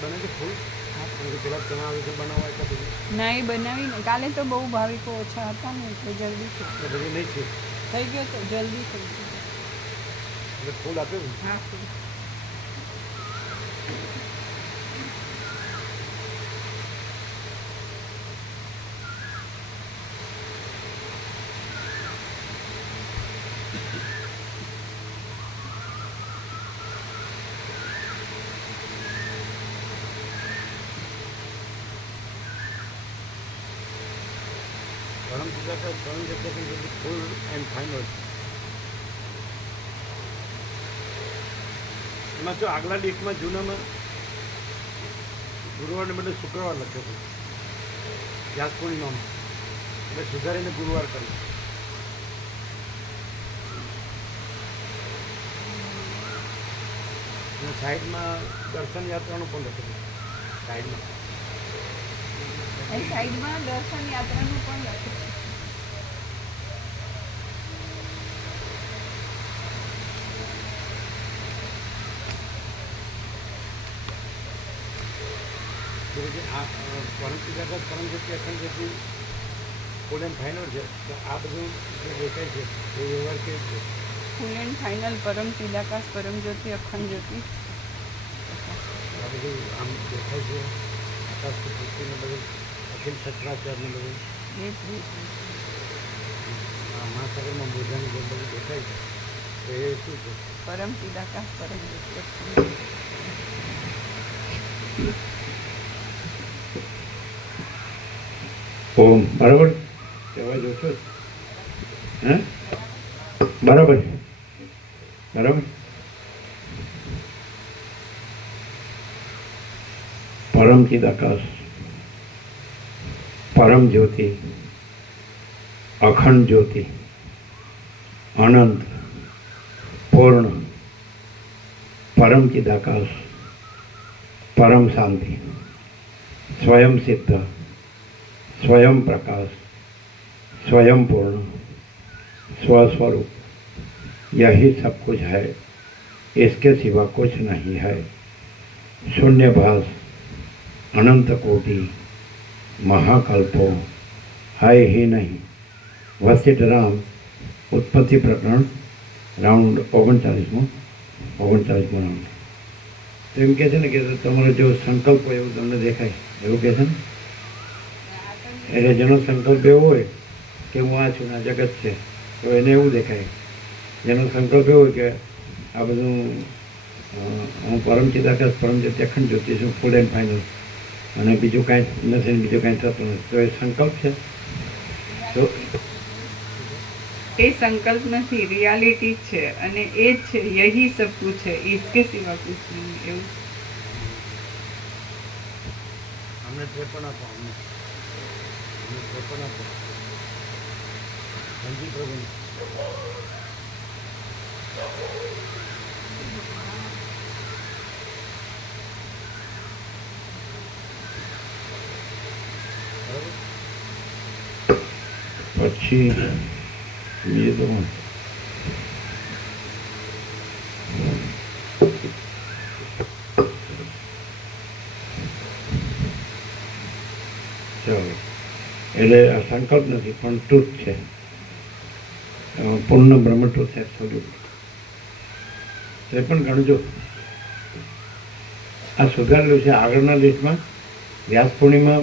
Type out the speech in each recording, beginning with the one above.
બને છે ફૂલ પેલા ચણા આવે છે બનાવવા એટલા બધું ના એ બનાવીને કાલે તો બહુ ભાવિકો ઓછા હતા ને એટલે જલ્દી બધું નહીં છે થઈ ગયો તો જલ્દી થઈ ગયો. એટલે ફૂલ આપ્યું ને હા ફૂલ. પરમ જગ્યા ફૂલ એન્ડ ફાઇનલ. એમાં શું આગલા ડીશમાં જૂનામાં ગુરુવારને બદલે શુક્રવાર લખ્યો હતો વ્યાસ પૂર્ણિમામાં, એટલે સુધારીને ગુરુવાર કર્યું. અને સાઈડમાં દર્શન યાત્રાનું પણ લખ્યું સાઈડમાં. સાઈડમાં દર્શન યાત્રાનું પણ લખ્યું. આ પરમપિતા પરમજ્યોતિ અખંડ જ્યોતિ ફૂલ એન્ડ ફાઇનલ છે, તો આ બધું જે દેખાય છે એ વ્યવહાર કેવી છે? ફૂલ એન્ડ ફાઇનલ પરમ ચિદાકાશ પરમ જ્યોતિ અખંડ જ્યોતિ. આ બધું આમ દેખાય છે આકાશથી પૃથ્વીને બધું અખિલ સચરાચરને બધું આ મહાસાગરમાં મોજાની જેમ બધું દેખાય છે, તો એ શું છે? પરમ ચિદાકાશ પરમ જ્યોતિ અખંડ જ્યોતિ. ઓમ બરાબર અવાજ ઓછો હે બરાબર બરાબર. પરમ ચિદાકાશ પરમ જ્યોતિ અખંડ જ્યોતિ અનંત પૂર્ણ પરમ ચિદાકાશ પરમ શાંતિ स्वयं सिद्ध स्वयं प्रकाश स्वयं पूर्ण स्वस्वरूप, यही सब कुछ है, इसके सिवा कुछ नहीं है. शून्यभास अनंत कोटि महाकल्पो है ही नहीं. वशिष्ठ राम उत्पत्ति प्रकरण राउंड 39 રાઉન્ડ. તો એમ કહે છે ને કે તમારો જો સંકલ્પ હોય એવું તમને દેખાય એવું કહે છે ને. એટલે જેનો સંકલ્પ એવો હોય કે હું આ છું આ જગત છે તો એને એવું દેખાય. જેનો સંકલ્પ એવો હોય કે આ બધું હું પરમ ચિદાકાશ પરમ જ્યોતિ અખંડ જ્યોતિ છું ફૂલ એન્ડ ફાઇનલ અને બીજું કાંઈ નથી બીજું કાંઈ થતું નથી, તો એ સંકલ્પ છે. તો એ સંકલ્પ નથી, રિયાલિટી છે અને એ જ છે. યહી સબ કુછ છે, इसके सिवा कुछ नहीं. એવું અમને તે પણ આપો, અમને તે પણ આપો. ધનજી પ્રભુ પછી બીજું તો ચાલો એટલે આ સંકલ્પ નથી પણ ટ્રુથ છે, પૂર્ણ બ્રહ્મ ટ્રુથ એબ્સોલ્યુટ. એ પણ ગણજો આ સુધારેલું છે. આગળના લેખમાં વ્યાસ પૂર્ણિમા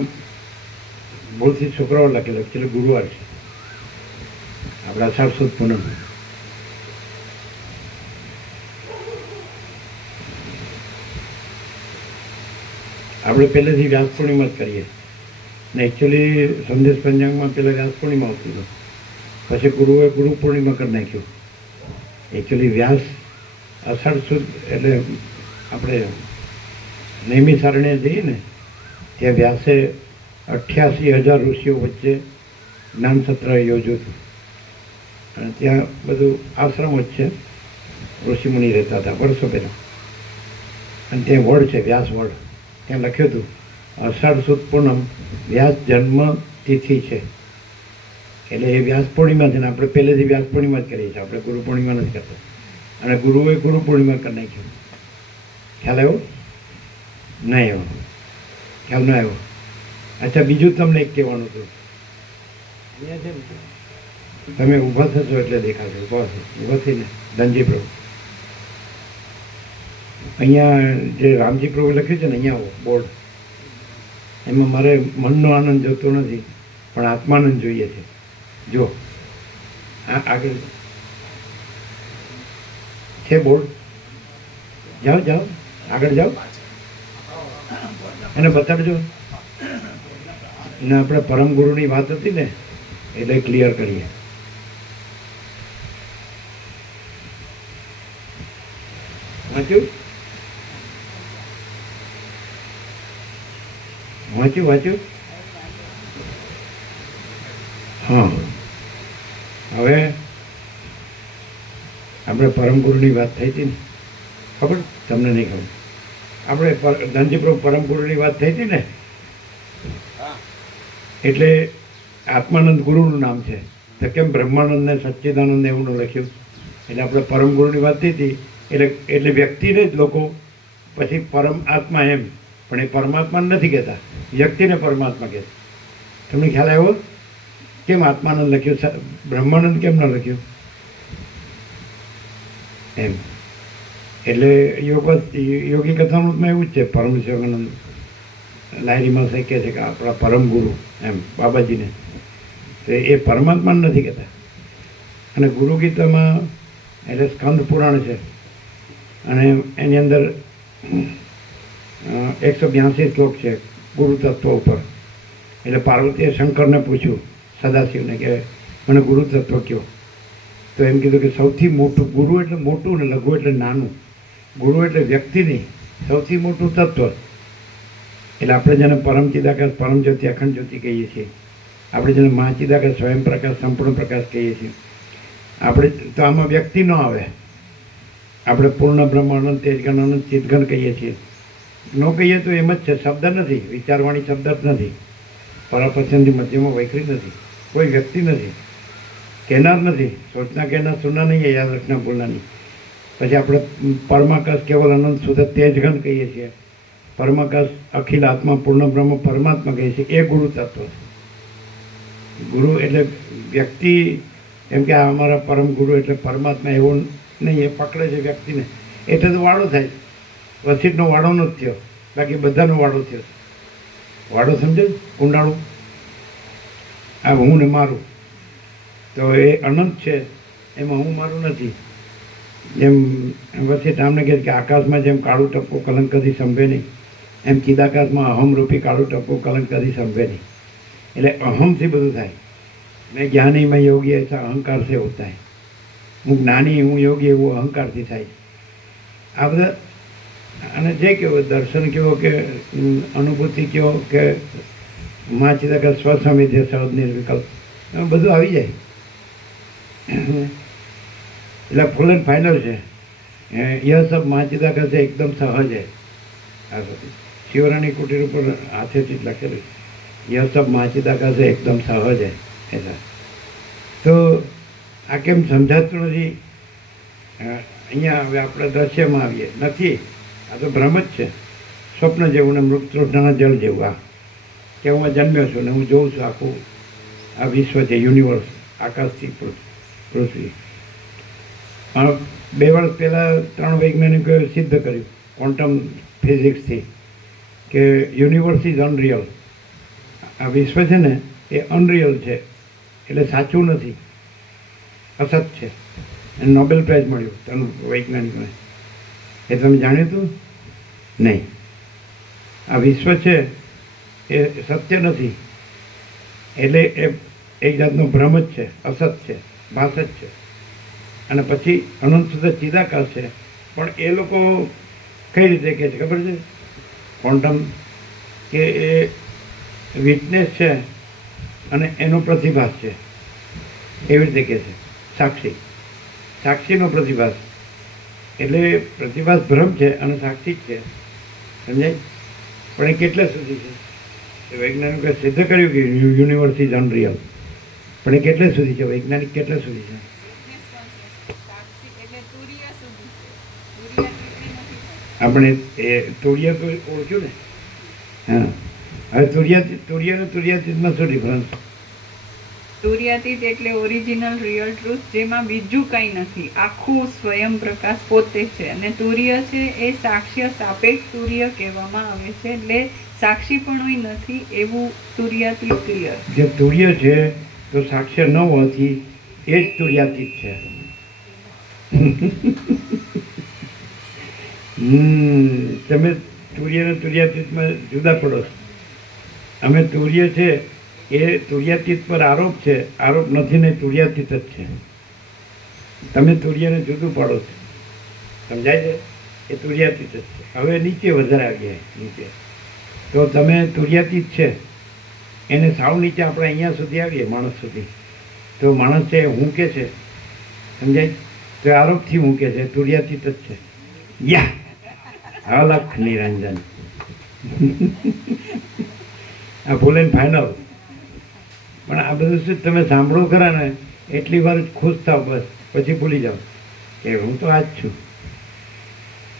ભૂલથી શુક્રવાર લખેલો, એકચ્યુઅલી ગુરુવાર છે આપણા અષાઢ સુદ પૂનમ. આપણે પહેલેથી વ્યાસ પૂર્ણિમા જ કરીએ ને. એકચ્યુઅલી સંદેશ પંચાંગમાં પહેલાં વ્યાસ પૂર્ણિમા આવતી હતો, પછી ગુરુએ ગુરુ પૂર્ણિમા કરી નાખ્યું. એકચ્યુઅલી વ્યાસ અષાઢ સુદ એટલે આપણે નેમી સારણે જઈએ ને ત્યાં વ્યાસે 88,000 ઋષિઓ વચ્ચે જ્ઞાન સત્ર યોજ્યું હતું. અને ત્યાં બધું આશ્રમો જ છે, ઋષિમુનિ રહેતા હતા વર્ષો પહેલાં. અને ત્યાં વડ છે વ્યાસ વડ, ત્યાં લખ્યું હતું અષાઢ સુદ પૂનમ વ્યાસ જન્મ તિથિ છે. એટલે એ વ્યાસ પૂર્ણિમા છે ને આપણે પહેલેથી વ્યાસ પૂર્ણિમા જ કરીએ છીએ, આપણે ગુરુ પૂર્ણિમા નથી કરતા. અને ગુરુએ ગુરુ પૂર્ણિમા કરી નાખ્યું. ખ્યાલ આવ્યો? નહીં આવ્યો, ખ્યાલ ન આવ્યો. અચ્છા, બીજું તમને એક કહેવાનું હતું. અહીંયા છે ને, તમે ઊભા થશો એટલે દેખાશે. ઊભા થઈને ધનજી પ્રભુ, અહીંયા જે રામજી પ્રભુ લખ્યું છે ને, અહીંયા આવો બોર્ડ, એમાં મારે મનનો આનંદ જોતો નથી, પણ આત્માનંદ જોઈએ છે. જો આ આગળ છે બોર્ડ, જાઓ જાઓ આગળ જાઓ, એને બતાડજો. ને આપણે પરમ ગુરુની વાત હતી ને, એટલે ક્લિયર કરીએ. વાંચ્યું વાંચ્યું વાંચ્યું? હા, હવે આપણે પરમ ગુરુની વાત થઈ હતી ને, ખબર? તમને નહીં ખબર. આપણે ધનજી પ્રભુ પરમ ગુરુની વાત થઈ હતી ને, એટલે આત્માનંદ ગુરુનું નામ છે. તો કેમ બ્રહ્માનંદ ને સચ્ચિદાનંદ એવું લખ્યું? એટલે આપણે પરમ ગુરુની વાત થઈ હતી. એટલે વ્યક્તિને જ લોકો પછી પરમ આત્મા એમ, પણ એ પરમાત્મા નથી કહેતા, વ્યક્તિને પરમાત્મા કહે. તમને ખ્યાલ આવ્યો કેમ આત્માનંદ લખ્યું, બ્રહ્માનંદ કેમ ન લખ્યું? એમ એટલે યોગી કથામૃતમાં એવું જ છે. પરમ શિવાનંદ લાયરીમાં કહે છે કે આપણા પરમ ગુરુ એમ બાબાજીને, તો એ પરમાત્મા નથી કહેતા. અને ગુરુ ગીતામાં એટલે સ્કંદ પુરાણ છે, અને એની અંદર 182 શ્લોક છે ગુરુ તત્વ ઉપર. એટલે પાર્વતીએ શંકરને પૂછ્યું, સદાશિવને, કે મને ગુરુ તત્વ કયો? તો એમ કીધું કે સૌથી મોટું ગુરુ એટલે મોટું ને લઘુ એટલે નાનું. ગુરુ એટલે વ્યક્તિ નહીં, સૌથી મોટું તત્વ. એટલે આપણે જેને પરમ ચિદાકાશ, પરમ જ્યોતિ, અખંડ જ્યોતિ કહીએ છીએ. આપણે જેને મહાચિદાકાશ, સ્વયં પ્રકાશ, સંપૂર્ણ પ્રકાશ કહીએ છીએ. આપણે તો આમાં વ્યક્તિ ન આવે. આપણે પૂર્ણ બ્રહ્મ અનંત, તેજગણ અનંત, ચિદગણ કહીએ છીએ. ન કહીએ તો એમ જ છે, શબ્દ નથી, વિચારવાણી શબ્દ જ નથી, પરાપસંદી મધ્યમાં વૈખરી નથી, કોઈ વ્યક્તિ નથી, કહેનાર નથી, સોચના કહેનાર સુના નહીં, યાદ રખના બોલના નહીં. પછી આપણે પરમાકાશ, કેવલ અનંત શુદ્ધ તેજગણ કહીએ છીએ. પરમાકાશ, અખિલ આત્મા, પૂર્ણ બ્રહ્મ, પરમાત્મા કહીએ છીએ. એ ગુરુ તત્વ છે. ગુરુ એટલે વ્યક્તિ, એમ કે આ અમારા પરમ ગુરુ એટલે પરમાત્મા એવું નહીં, એ પકડે છે વ્યક્તિને એટલે તો વાળો થાય. વસીટનો વાળો નથી થયો, બાકી બધાનો વાળો થયો. વાળો સમજે, કુંડાળું, આ હું ને મારું. તો એ અનંત છે, એમાં હું મારું નથી. જેમ વસીટ આમને કહે કે આકાશમાં જેમ કાળું ટપકું કલંક કદી સંભે નહીં, એમ ચિદાકાશમાં અહમરૂપી કાળું ટપકું કલંક કદી સંભે નહીં. એટલે અહમથી બધું થાય. મેં જ્ઞાની, મેં યોગી, એસા અહંકાર से होता है. હું જ્ઞાની, હું યોગી, એવું અહંકારથી થાય. આ બધા, અને જે કહો દર્શન કહો કે અનુભૂતિ કહો કે મા ચિદાકાશ, સ્વસમિધ્ય, સહજ નિર્વિકલ્પ, એમાં બધું આવી જાય. એટલે ફૂલ એન્ડ ફાઇનલ છે. यह सब माँ चिदाकाश से एकदम सहज है. આ શિવરાણી કુટીર ઉપર હાથેથી જ લખેલું, यह सब माँ चिदाकाश से एकदम सहज है. ऐसा તો આ કેમ સમજાતું નથી? અહીંયા હવે આપણે દ્રશ્યમાં આવીએ, નથી, આ તો ભ્રમ જ છે, સ્વપ્ન જેવું ને મૃત તૃષ્ણાના જળ જેવું. આ કે હું જન્મ્યો છું ને હું જોઉં છું આખું આ વિશ્વ છે, યુનિવર્સ, આકાશથી પૃથ્વી. 2 વર્ષ પહેલાં 3 વૈજ્ઞાનિકોએ સિદ્ધ કર્યું ક્વોન્ટમ ફિઝિક્સથી કે યુનિવર્સ ઇઝ અનરિયલ. આ વિશ્વ છે ને એ અનરિયલ છે, એટલે સાચું નથી, અસત છે. એને નોબેલ પ્રાઇઝ મળ્યું 3 વૈજ્ઞાનિકોને. એ તમે જાણ્યું હતું? નહીં. આ વિશ્વ છે એ સત્ય નથી, એટલે એ એક જાતનો ભ્રમ જ છે, અસત છે, ભાસ જ છે. અને પછી અનંત શુદ્ધ ચિદાકાશ છે. પણ એ લોકો કઈ રીતે કહે છે ખબર છે? ક્વોન્ટમ કે એ વિટનેસ છે અને એનો પ્રતિભાસ છે, એવી રીતે કહે છે. સાક્ષીનો પ્રતિભાસ, એટલે પ્રતિભાસ ભ્રમ છે અને સાક્ષી જ છે, સમજાય? પણ એ કેટલા સુધી છે? વૈજ્ઞાનિકોએ સિદ્ધ કર્યું કે યુનિવર્સ ઇઝ અનરિયલ, પણ એ કેટલા સુધી છે? વૈજ્ઞાનિક કેટલા સુધી છે? આપણે એ તુર્ય તો ઓળખ્યું ને. હા, હવે તુર્ય અને તુર્યાતીતમાં શું ડિફરન્સ? તુર્યાતીત એટલે ઓરિજિનલ રિયલ ટ્રુથ, જેમાં બીજું કંઈ નથી, આખું સ્વયં પ્રકાશ પોતે છે. અને તુર્ય છે એ સાક્ષ્ય સાપેક્ષ તુર્ય કહેવામાં આવે છે, એટલે સાક્ષીપણું નથી એવું તુર્યાતીત ક્લિયર. જે તુર્ય છે તો સાક્ષ્ય ન હોવાથી એ જ તુર્યાતીત છે. તમે તુર્ય અને તુર્યાતીતમાં જુદા પડો છો. અમે તુર્ય છે એ તુર્યાતીત પર આરોપ છે, આરોપ નથી ને તુર્યાતીત જ છે. તમે તુર્યને જુદું પાડો છો, સમજાય છે? એ તુર્યાતીત જ છે. હવે નીચે વધારે આવીએ. નીચે તો તમે તુર્યાતીત છે એને સાવ નીચે આપણે અહીંયા સુધી આવીએ, માણસ સુધી. તો માણસ છે હું કે છે, સમજાય? તો એ આરોપથી હું કે છે, તુર્યાતીત જ છે. યા અલખ નિરંજન. આ બોલે ફાઇનલ. પણ આ બધું શું તમે સાંભળો ખરા ને એટલી વાર જ ખુશ થાવ, બસ પછી ભૂલી જાઓ કે હું તો આ જ છું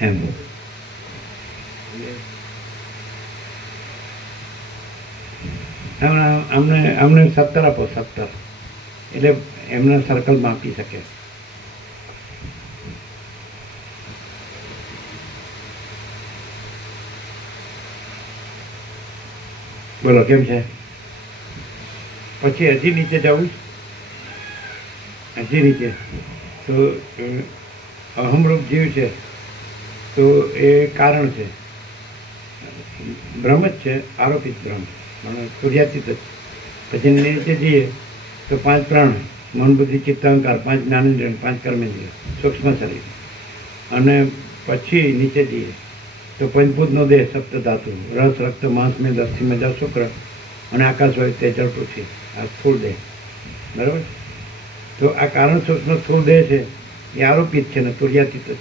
એમ. અમને 17 આપો, 17 એટલે એમના સર્કલમાં આપી શકે. બોલો કેમ છે? પછી હજી નીચે જવું, હજી નીચે તો અહમરૂપ જીવ છે તો એ કારણ છે, બ્રહ્મ જ છે, આરોપિત બ્રહ્મ, મને તુર્યાતીત જ. પછી નીચે જઈએ તો 5 પ્રાણ, મન બુદ્ધિ ચિત્ત અહંકાર, 5 જ્ઞાનેન્દ્રિય, 5 કર્મેન્દ્રિય, સૂક્ષ્મ શરીર. અને પછી નીચે જઈએ તો પંચભૂતનો દેહ, સપ્ત ધાતુ, રસ, રક્ત, માંસ, મેદ, અસ્થિ, મજ્જા, શુક્ર અને આકાશ હોય તે જળ, પૃથ્વી, આ સ્થૂળ દેહ. બરાબર? તો આ કારણ સૂક્ષ્મ સ્થૂળ દેહ છે એ આરોપિત છે ને તુર્યાતીત જ છે.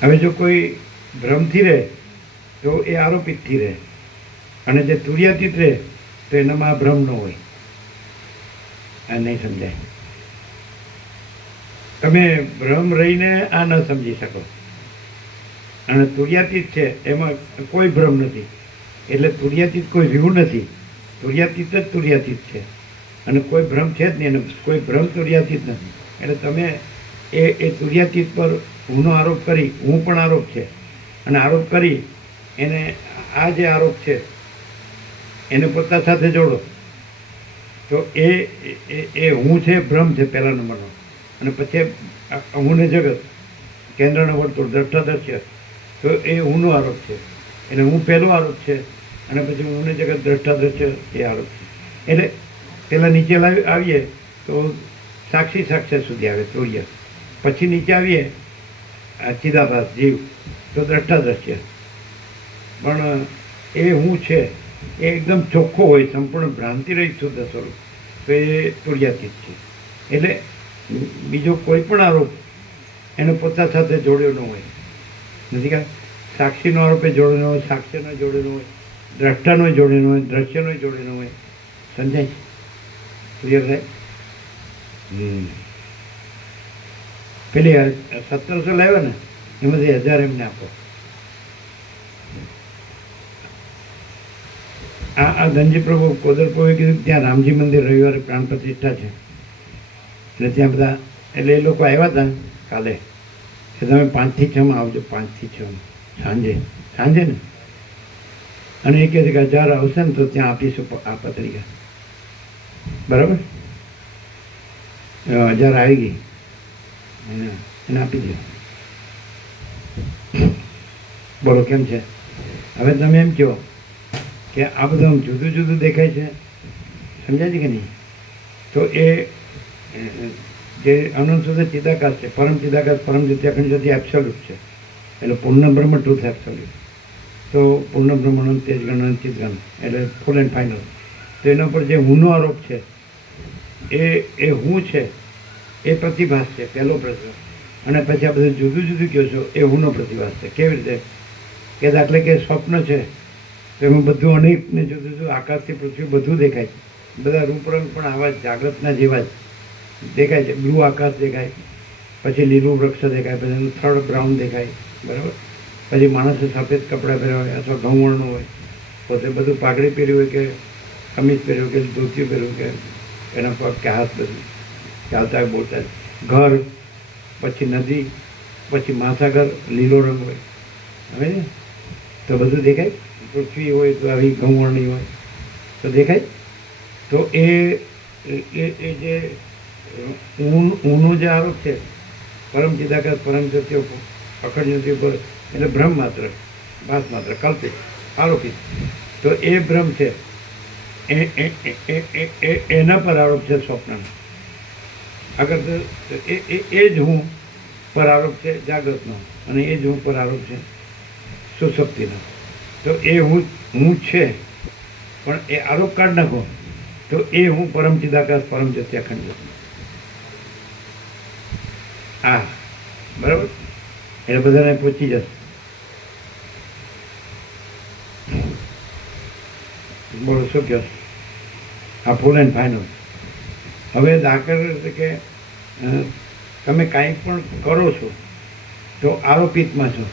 હવે જો કોઈ ભ્રમથી રહે તો એ આરોપિતથી રહે, અને જે તુર્યાતીત રહે તો એનામાં આ ભ્રમ ન હોય. આ નહીં સમજાય. તમે ભ્રમ રહીને આ ન સમજી શકો. અને તુર્યાતીત છે એમાં કોઈ ભ્રમ નથી, એટલે તુર્યાતીત કોઈ રહ્યું નથી. તુર્યાતીત જ તુર્યાતીત છે અને કોઈ ભ્રમ છે જ નહીં, અને કોઈ ભ્રમ તુર્યાતીત નથી. એટલે તમે એ તુર્યાતીત પર હુંનો આરોપ કરી, હું પણ આરોપ છે, અને આરોપ કરી એને આ જે આરોપ છે એને પોતા સાથે જોડો તો એ હું છે ભ્રમ છે પહેલા નંબરનો. અને પછી હું ને જગત, કેન્દ્રના વર્તુળ, દ્રષ્ટાદર્શ્ય, તો એ હુંનો આરોપ છે. એટલે હું પહેલો આરોપ છે, અને પછી હું ને જગત, દ્રષ્ટાદર્શ્ય એ આરોપ છે. એટલે પહેલાં નીચે આવીએ તો સાક્ષી સાક્ષર સુધી આવે તુર્ય. પછી નીચે આવીએ ચિદાભાસ જીવ, તો દ્રષ્ટાદર્શ્ય. પણ એ હું છે એ એકદમ ચોખ્ખો હોય, સંપૂર્ણ ભ્રાંતિ રહિત શુદ્ધ સ્વરૂપ, તો એ તુર્યાતીત છે. એટલે બીજો કોઈ પણ આરોપ એને પોતા સાથે જોડ્યો ન હોય. નથી કે સાક્ષીનો આરોપે જોડેલો હોય, સાક્ષ્યનો જોડેલો હોય, દ્રષ્ટાનો જોડેલો હોય, દ્રશ્યનો જોડેલો હોય. સમજાય? ક્લિયર થાય? પેલી 1700 લાવ્યા ને એમાંથી 1000 એમને આપો. આ ધનજી પ્રભુ કોદરપોએ કીધું ત્યાં રામજી મંદિર રવિવારે પ્રાણ પ્રતિષ્ઠા છે, એટલે ત્યાં બધા, એટલે એ લોકો આવ્યા હતા કાલે કે તમે 5 થી 6 આવજો, 5 થી 6 સાંજે ને. અને એ કહે છે કે 1000 આવશે ને તો ત્યાં આપીશું આ પત્રિકા. બરાબર? 1000 આવી ગઈ, એને આપી દો. બોલો કેમ છે? હવે તમે એમ કહો કે આ બધું આમ જુદું જુદું દેખાય છે, સમજાય છે કે નહીં? તો એ જે અનંત સુધી ચિદાકાશ છે, પરમ ચિદાકાશ, પરમ જ્યોતિ, અખંડ જ્યોતિ એબ્સોલ્યુટ છે. એટલે પૂર્ણ બ્રહ્મ ટ્રુથ એબ્સોલ્યુટ. તો પૂર્ણ બ્રહ્મ અનંત તેજ ગણ, અનંત ચિત ગણ, એટલે ફૂલ એન્ડ ફાઇનલ. તો એના પર જે હુંનો આરોપ છે એ હું છે એ પ્રતિભાસ છે, પહેલો પ્રશ્ન. અને પછી આ બધું જુદું જુદું કહો છો એ હુંનો પ્રતિભાસ છે. કેવી રીતે? કે દાખલે કે સ્વપ્ન છે તો એમાં બધું અનેકને જુદું જુદું, આકાશથી પૃથ્વી બધું દેખાય છે, બધા રૂપરંગ પણ આવા જાગ્રતના જેવા જ. દેખાય છે, બ્લુ આકાશ દેખાય, પછી લીલું વૃક્ષ દેખાય, પછી એનું થર્ડ બ્રાઉન દેખાય, બરાબર. પછી માણસે સફેદ કપડાં પહેર્યા હોય અથવા ઘઉંવર્ણનું હોય, પોતે બધું પાઘડી પહેર્યું હોય કે કમીજ પહેર્યું કે ધોતિયું પહેર્યું કે એના પગ કે હાથ બધું ચાલતા હોય બોલતા હોય. ઘર, પછી નદી, પછી મહાસાગર, લીલો રંગ હોય, હવે ને તો બધું દેખાય. પૃથ્વી હોય તો આવી ઘઉંવર્ણી હોય તો દેખાય. તો એ જે ઊનો જે આરોપ છે પરમ ચિદાકાશ પરમ જ્યોતિ અખંડ જ્યોતિ ઉપર, એટલે બ્રહ્મ માત્ર, ભાસ માત્ર, કલ્પિત, આરોપિત. તો એ બ્રહ્મ છે એના પર આરોપ છે સ્વપ્ન. આગળ તો એ જ હું પર આરોપ છે જાગૃતનો, અને એ જ હું પર આરોપ છે સુષુપ્તિનો. તો એ હું છે, પણ એ આરોપ કાઢ નાખો તો એ હું પરમ ચિદાકાશ પરમ જ્યોતિ અખંડ જ્યોતિ. હા, બરાબર. એટલે બધાને પહોંચી જશે. બોલો શું કહો? આ ફૂલ એન્ડ ફાઇનલ. હવે દાખલ કે તમે કાંઈ પણ કરો છો તો આરોપિતમાં છો,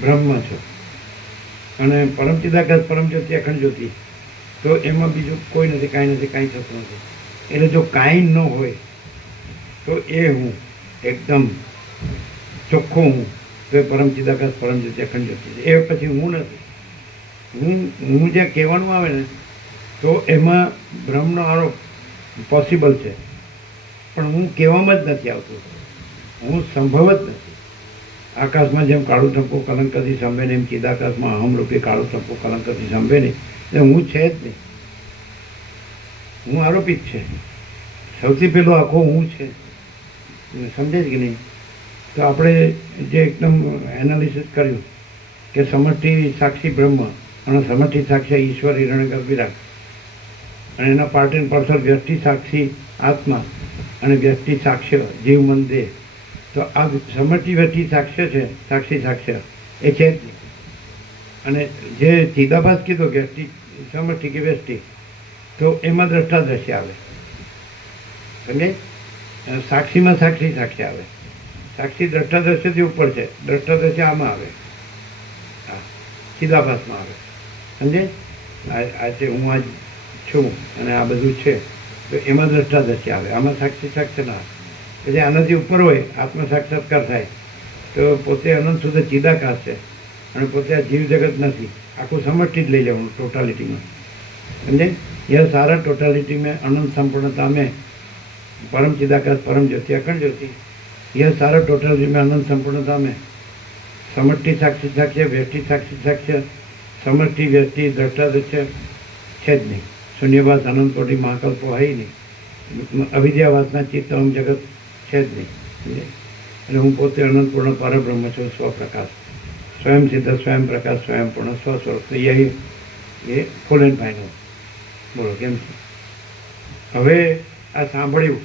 બ્રહ્મમાં છો, અને પરમ ચિદાકાશ પરમ જ્યોતિ અખંડ જ્યોતિ, તો એમાં બીજું કોઈ નથી, કાંઈ નથી, કાંઈ થતું નથી. એટલે જો કાંઈ ન હોય તો એ હું એકદમ ચોખ્ખો હું, તો એ પરમ ચિદાકાશ પરમ જ્યોતિ અખંડ જ્યોતિ છે. એ પછી હું નથી. હું જે કહેવાનું આવે ને તો એમાં બ્રહ્મનો આરોપ પોસિબલ છે, પણ હું કહેવામાં જ નથી આવતું, હું સંભવ જ નથી. આકાશમાં જેમ કાળું ટપકું કલંકથી સંભે ને, એમ ચિદાકાશમાં અહમરૂપી કાળું ટપકું કલંકથી સંભે નહીં. એટલે હું છે જ નહીં, હું આરોપિત છે. સૌથી પહેલો આખો હું છે, સમજે જ કે નહીં? તો આપણે જે એકદમ એનાલિસિસ કર્યું કે સમષ્ટિ સાક્ષી બ્રહ્મ અને સમષ્ટિ સાક્ષી ઈશ્વર હિરણ્યગર્ભ વિરાટ, અને એના પાર્ટ એન્ડ પાર્સલ વ્યષ્ટિ સાક્ષી આત્મા અને વ્યષ્ટિ સાક્ષ્ય જીવ મન દેહ. તો આ સમષ્ટિ વ્યષ્ટિ સાક્ષ્ય છે, સાક્ષી સાક્ષ્ય એ છે જ નહીં. અને જે ચિદાભાસ કીધો વ્યષ્ટિ સમષ્ટિ કે વ્યષ્ટિ, તો એમાં દ્રષ્ટા દ્રશ્ય આવે, સમજે? સાક્ષીમાં સાક્ષી સાક્ષ્ય આવે. સાક્ષી દ્રષ્ટા દ્રશ્યથી ઉપર છે, દ્રષ્ટા દ્રશ્ય આમાં આવે, હા, ચિદાભાસમાં આવે, સમજે? આજે હું આજ છું અને આ બધું છે, તો એમાં દ્રષ્ટા દ્રશ્ય આવે, આમાં સાક્ષી સાક્ષ્ય ના આવે. એટલે આનાથી ઉપર હોય આત્મ સાક્ષાત્કાર થાય તો પોતે અનંત સુધી ચિદાકાશ છે, અને પોતે આ જીવ જગત નથી. આખું સમષ્ટિ જ લઈ જવાનું ટોટાલિટીમાં, સમજે? यह सारा टोटालिटी में अनंत संपूर्णता में परम चिदाकाश परम ज्योति अखंड ज्योति, यह सारा टोटालिटी में अनंत संपूर्णता में समष्टि साक्षी साक्ष्य व्यष्टि साक्षी साक्ष्य समष्टि व्यष्टि द्रष्टा दृश्य है જ નહીં. શૂન્યવાસ અનંત કોટી મહાકલ્પો है ही નહીં. અવિદ્યાવાસના ચિત્તમ જગત છે જ નહીં. એટલે હું પોતે અનંત પૂર્ણ પરબ્રહ્મ છું, સ્વપ્રકાશ, સ્વયં સિદ્ધ, સ્વયં પ્રકાશ, સ્વયં પૂર્ણ, સ્વસ્વરૂપ. એ ફૂલ એન્ડ ફાઇનલ. બોલો કેમ છે? હવે આ સાંભળ્યું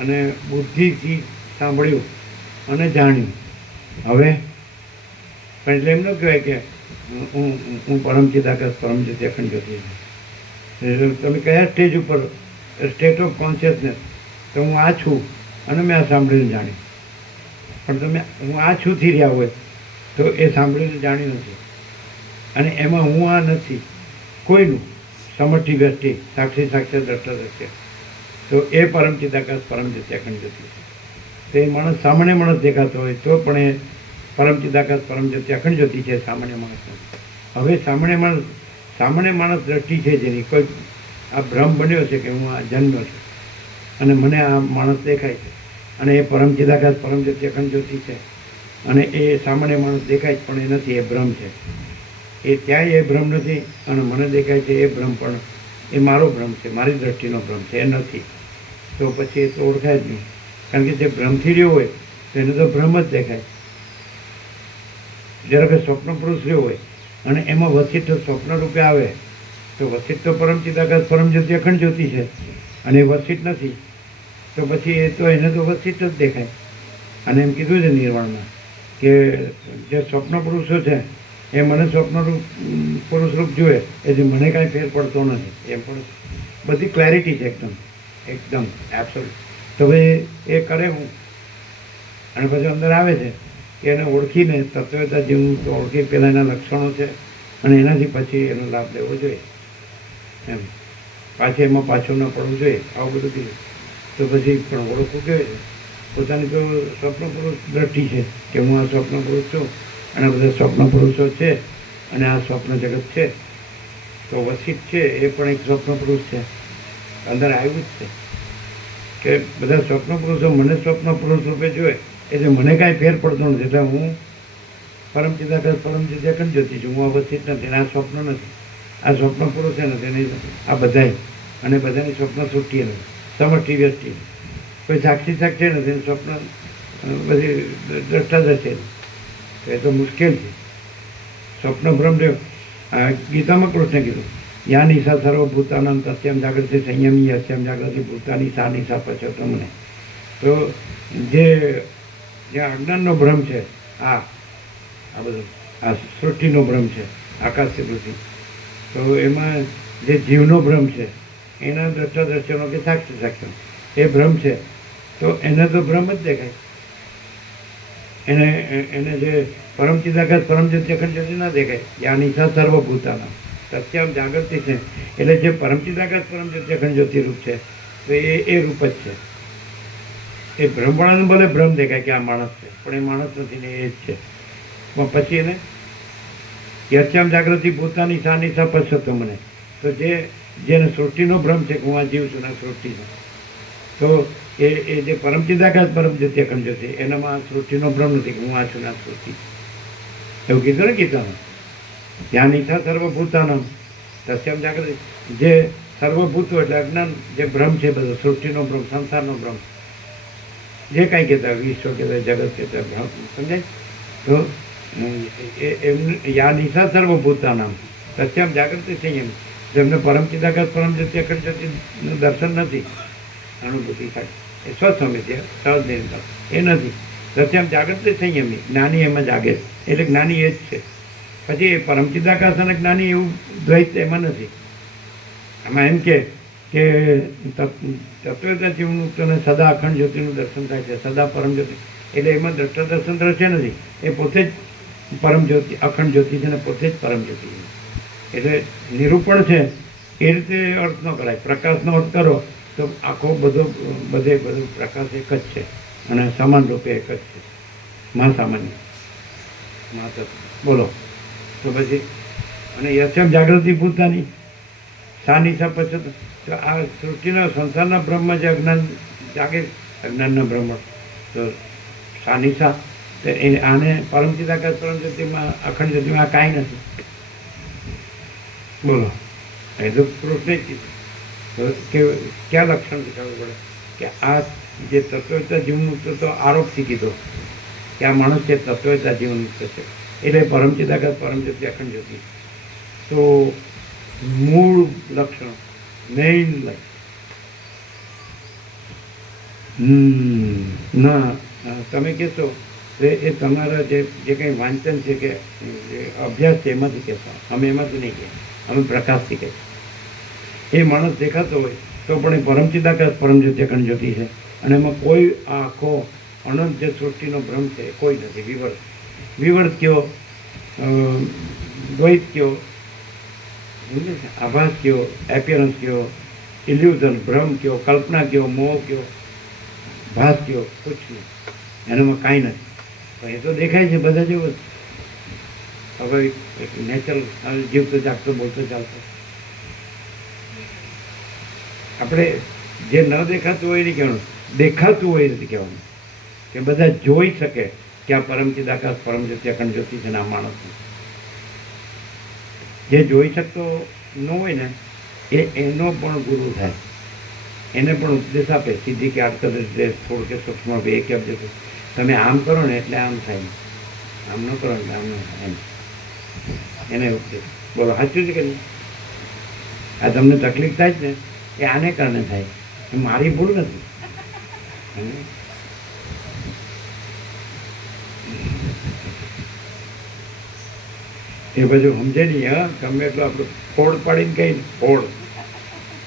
અને બુદ્ધિથી સાંભળ્યું અને જાણ્યું. હવે પણ એટલે એમ ન કહેવાય કે હું પરમ ચિદાકાશ પરમ જ્યોતિ અખંડ જ્યોતિ. તમે કયા સ્ટેજ ઉપર, સ્ટેટ ઓફ કોન્શિયસનેસ, તો હું આ છું અને મેં આ સાંભળીને જાણ્યું. પણ તમે હું આ છું થી રહ્યા હોય તો એ સાંભળીને જાણ્યું નથી, અને એમાં હું આ નથી કોઈનું, સમષ્ટિ વ્યષ્ટિ સાક્ષી સાક્ષર દ્રષ્ટા દ્રશ્ય, તો એ પરમ ચિદાકાશ પરમ જ્યોતિ અખંડ જ્યોતિ છે. તે માણસ સામાન્ય માણસ દેખાતો હોય તો પણ એ પરમ ચિદાકાશ પરમ જ્યોતિ અખંડ જ્યોતિ છે, સામાન્ય માણસ. હવે સામાન્ય માણસ દ્રષ્ટિ છે જેની કોઈ આ ભ્રમ બન્યો છે કે હું આ જન્મ્યો છું અને મને આ માણસ દેખાય છે, અને એ પરમ ચિદાકાશ પરમ જ્યોતિ અખંડ જ્યોતિ છે, અને એ સામાન્ય માણસ દેખાય છે પણ એ નથી, એ ભ્રમ છે. એ ત્યાંય એ ભ્રમ નથી, અને મને દેખાય છે એ ભ્રમ પણ એ મારો ભ્રમ છે, મારી દ્રષ્ટિનો ભ્રમ છે, એ નથી. તો પછી એ તો ઓળખાય જ નહીં, કારણ કે જે ભ્રમથી રહ્યો હોય તો એને તો ભ્રમ જ દેખાય. જ્યારે કે સ્વપ્ન પુરુષ રહ્યો હોય અને એમાં વસિષ્ઠ સ્વપ્ન રૂપે આવે તો વસિષ્ઠ તો પરમ ચિદાકાશ પરમ જ્યોતિ અખંડ જ્યોતિ છે, અને એ વસિષ્ઠ નથી, તો પછી એ તો એને તો વસિષ્ઠ જ દેખાય. અને એમ કીધું છે નિર્વાણમાં કે જે સ્વપ્ન પુરુષો છે એ મને સ્વપ્નરૂપ પુરુષ રૂપ જોઈએ, એ જે મને કાંઈ ફેર પડતો નથી, એમ પણ બધી ક્લેરિટી છે એકદમ. એકદમ એબ્સોલ્યુટ. તો ભાઈ એ કરે હું અને પછી અંદર આવે છે કે એને ઓળખીને તત્વતા જેવું તો ઓળખી પહેલાં એના લક્ષણો છે અને એનાથી પછી એનો લાભ લેવો જોઈએ એમ. પાછી એમાં પાછું ન પડવું જોઈએ આવું બધું કીધું. તો પછી પણ ઓળખવું કેવી છે? પોતાની તો સ્વપ્ન પુરુષ દ્રષ્ટિ છે કે હું આ સ્વપ્ન પુરુષ છું અને બધા સ્વપ્ન પુરુષો છે અને આ સ્વપ્ન જગત છે. તો વસિષ્ઠ છે એ પણ એક સ્વપ્ન પુરુષ છે, અંદર આવ્યું જ છે કે બધા સ્વપ્ન પુરુષો મને સ્વપ્ન પુરુષ રૂપે જોઈએ એટલે મને કાંઈ ફેર પડતો નથી. એટલે હું પરમ ચિદાકાશ પરમ ચિદાખંડ જ્યોતિ છું, હું આ વસિષ્ઠ નથી, આ સ્વપ્ન નથી, આ સ્વપ્ન પુરુષે નથી નહીં, આ બધાય અને બધાની સ્વપ્ન સૃષ્ટિ નથી, સમષ્ટિ વ્યષ્ટિ, કોઈ સાક્ષી સાક્ષી નથી, સ્વપ્ન બધી દ્રષ્ટાદર્શી. તો એ તો મુશ્કેલ છે. સ્વપ્ન ભ્રમ રહ્યો. ગીતામાં કૃષ્ણે કીધું યા નિશા સર્વભૂતાનામ તસ્યામ જાગૃતિ સંયમી યસ્યામ જાગૃતિ ભૂતાની સા નિશા પશ્યતમને. તો જે અજ્ઞાનનો ભ્રમ છે આ બધું આ સૃષ્ટિનો ભ્રમ છે આકાશથી પૃથ્વી, તો એમાં જે જીવનો ભ્રમ છે એના દ્રષ્ટાદર્શનો કે સાક્ષી સાક્ષી એ ભ્રમ છે તો એને તો ભ્રમ જ દેખાય. એને જે પરમ ચિદાકાશ પરમ જ્યોતિ અખંડ જ્યોતિ ના દેખાય. યા નિશા સર્વભૂતાના સત્યામ જાગૃતિ છે એટલે જે પરમ ચિદાકાશ પરમ જ્યોતિ અખંડ જ્યોતિ રૂપ છે તો એ રૂપ જ છે. એ ભ્રમવાળાનું ભલે ભ્રમ દેખાય કે આ માણસ છે પણ એ માણસ નથી ને એ જ છે. પણ પછી એને યસ્યામ જાગૃતિ ભૂતાની સા નિશા પશ્યતો મને. તો જેને સૃષ્ટિનો ભ્રમ છે કે હું આ જીવ છું ને સૃષ્ટિનો, તો એ જે પરમ ચિદાકાશ પરમ જ્યોતિ અખંડ જ્યોતિ એનામાં સૃષ્ટિનો ભ્રમ નથી કે હું આ છું ને આ સૃષ્ટિ. એવું કીધું ને ગીતામાં ત્યાં નિશા સર્વભૂતાનમ તસ્યામ જાગૃતિ. જે સર્વભૂતો એટલે અજ્ઞાન જે ભ્રમ છે બધો સૃષ્ટિનો ભ્રમ સંસારનો ભ્રમ જે કાંઈ કહેતા વિશ્વ કહેતા જગત કહેતા ભ્રમ સમજાય. તો એમ યા નિશા સર્વભૂતાનામ તસ્યામ જાગૃતિ સંયમ. જેમને પરમ ચિદાકાશ પરમ જ્યોતિ અખંડ જ્યોતિનું દર્શન નથી, અનુભૂતિ થાય એ સ્વસમિતિ સહજ નિરંતર એ નથી. તસ્યામ જાગૃતિ સંયમી જ્ઞાની એમાં જાગે એટલે જ્ઞાની એ જ છે. પછી એ પરમ ચિદાકાશ અને જ્ઞાની એવું દ્વૈત એમાં નથી. આમાં એમ કે તત્વતા જીવમુક્તને સદા અખંડ જ્યોતિનું દર્શન થાય છે, સદા પરમ જ્યોતિ એટલે એમાં દ્રષ્ટા દર્શન દ્રશ્ય નથી. એ પોતે જ પરમ જ્યોતિ અખંડ જ્યોતિ છે ને પોતે જ પરમ જ્યોતિ છે. એટલે નિરૂપણ છે એ રીતે અર્થ ન કરાય. પ્રકાશનો અર્થ કરો તો આખો બધો પ્રકાશ એક જ છે અને સમાન રૂપે એક જ છે, મા સામાન્ય મા તત્વ. બોલો તો પછી અને યશમ જાગૃતિ ભૂતાની સા નિશા પશ્યત. તો આ સૃષ્ટિના સંસારના બ્રહ્મ જે અજ્ઞાન જાગે અજ્ઞાનના બ્રહ્મ તો સા નિશા તો આને પરમ ચિદાકાશ પરમ જ્યોતિમાં અખંડ જ્યોતિમાં આ કાંઈ નથી. બોલો એ તો પુરુષને જ કીધું કે ક્યાં લક્ષણ દેખાડવું પડે કે આ જે તત્વતા જીવનમુક્ત તો આરોપથી કીધો કે આ માણસ જે તત્વતા જીવનમુક્ત છે એટલે પરમ ચિદાકાશ પરમ જ્યોતિ અખંડ જ્યોતિ. તો મૂળ લક્ષણ મેઇન ના તમે કહેશો એ તમારા જે કંઈ વાંચન છે કે અભ્યાસ છે એમાંથી કહેશો, અમે એમાંથી નહીં કહીએ, અમે પ્રકાશથી કહીએ. એ માણસ દેખાતો હોય તો પણ એ પરમ ચિદાકાશ પરમ જ્યોતિ અખંડ જ્યોતિ છે અને એમાં કોઈ આખો અનંત જે સૃષ્ટિનો ભ્રમ છે કોઈ નથી. વિવર્ત કયો, દ્વૈત કયો, આભાસ કયો, એપિયરન્સ કયો, ઇલ્યુઝન ભ્રમ કયો, કલ્પના કયો, મોહ કયો, ભાસ કયો, કુછ નહીં. એનામાં કાંઈ નથી. પણ એ તો દેખાય છે બધા જેવું જ. હવે નેચરલ જીવતો જાગતો બોલતો ચાલતો. આપણે જે ન દેખાતું હોય એ નહીં કહેવાનું, દેખાતું હોય એ નથી કહેવાનું કે બધા જોઈ શકે કે આ પરમ ચિદાકાશ પરમ જ્યોતિ અખંડ જ્યોતિ છે ને આ માણસ. જે જોઈ શકતો ન હોય ને એનો પણ ગુરુ થાય, એને પણ ઉપદેશ આપે સીધી કે આટલો રીતે થોડું કે સૂક્ષ્મ બે કે તમે આમ કરો ને એટલે આમ થાય, આમ ન કરો એટલે આમ ન થાય એમ એને ઉપદેશ. બોલો સાચું છે કે નહીં? આ તમને તકલીફ થાય જ ને એ આને કારણે થાય, એ મારી ભૂલ નથી. એ બધું સમજે નહીં. હા ગમે એટલું આપણું ફોડ પાડીને કહીને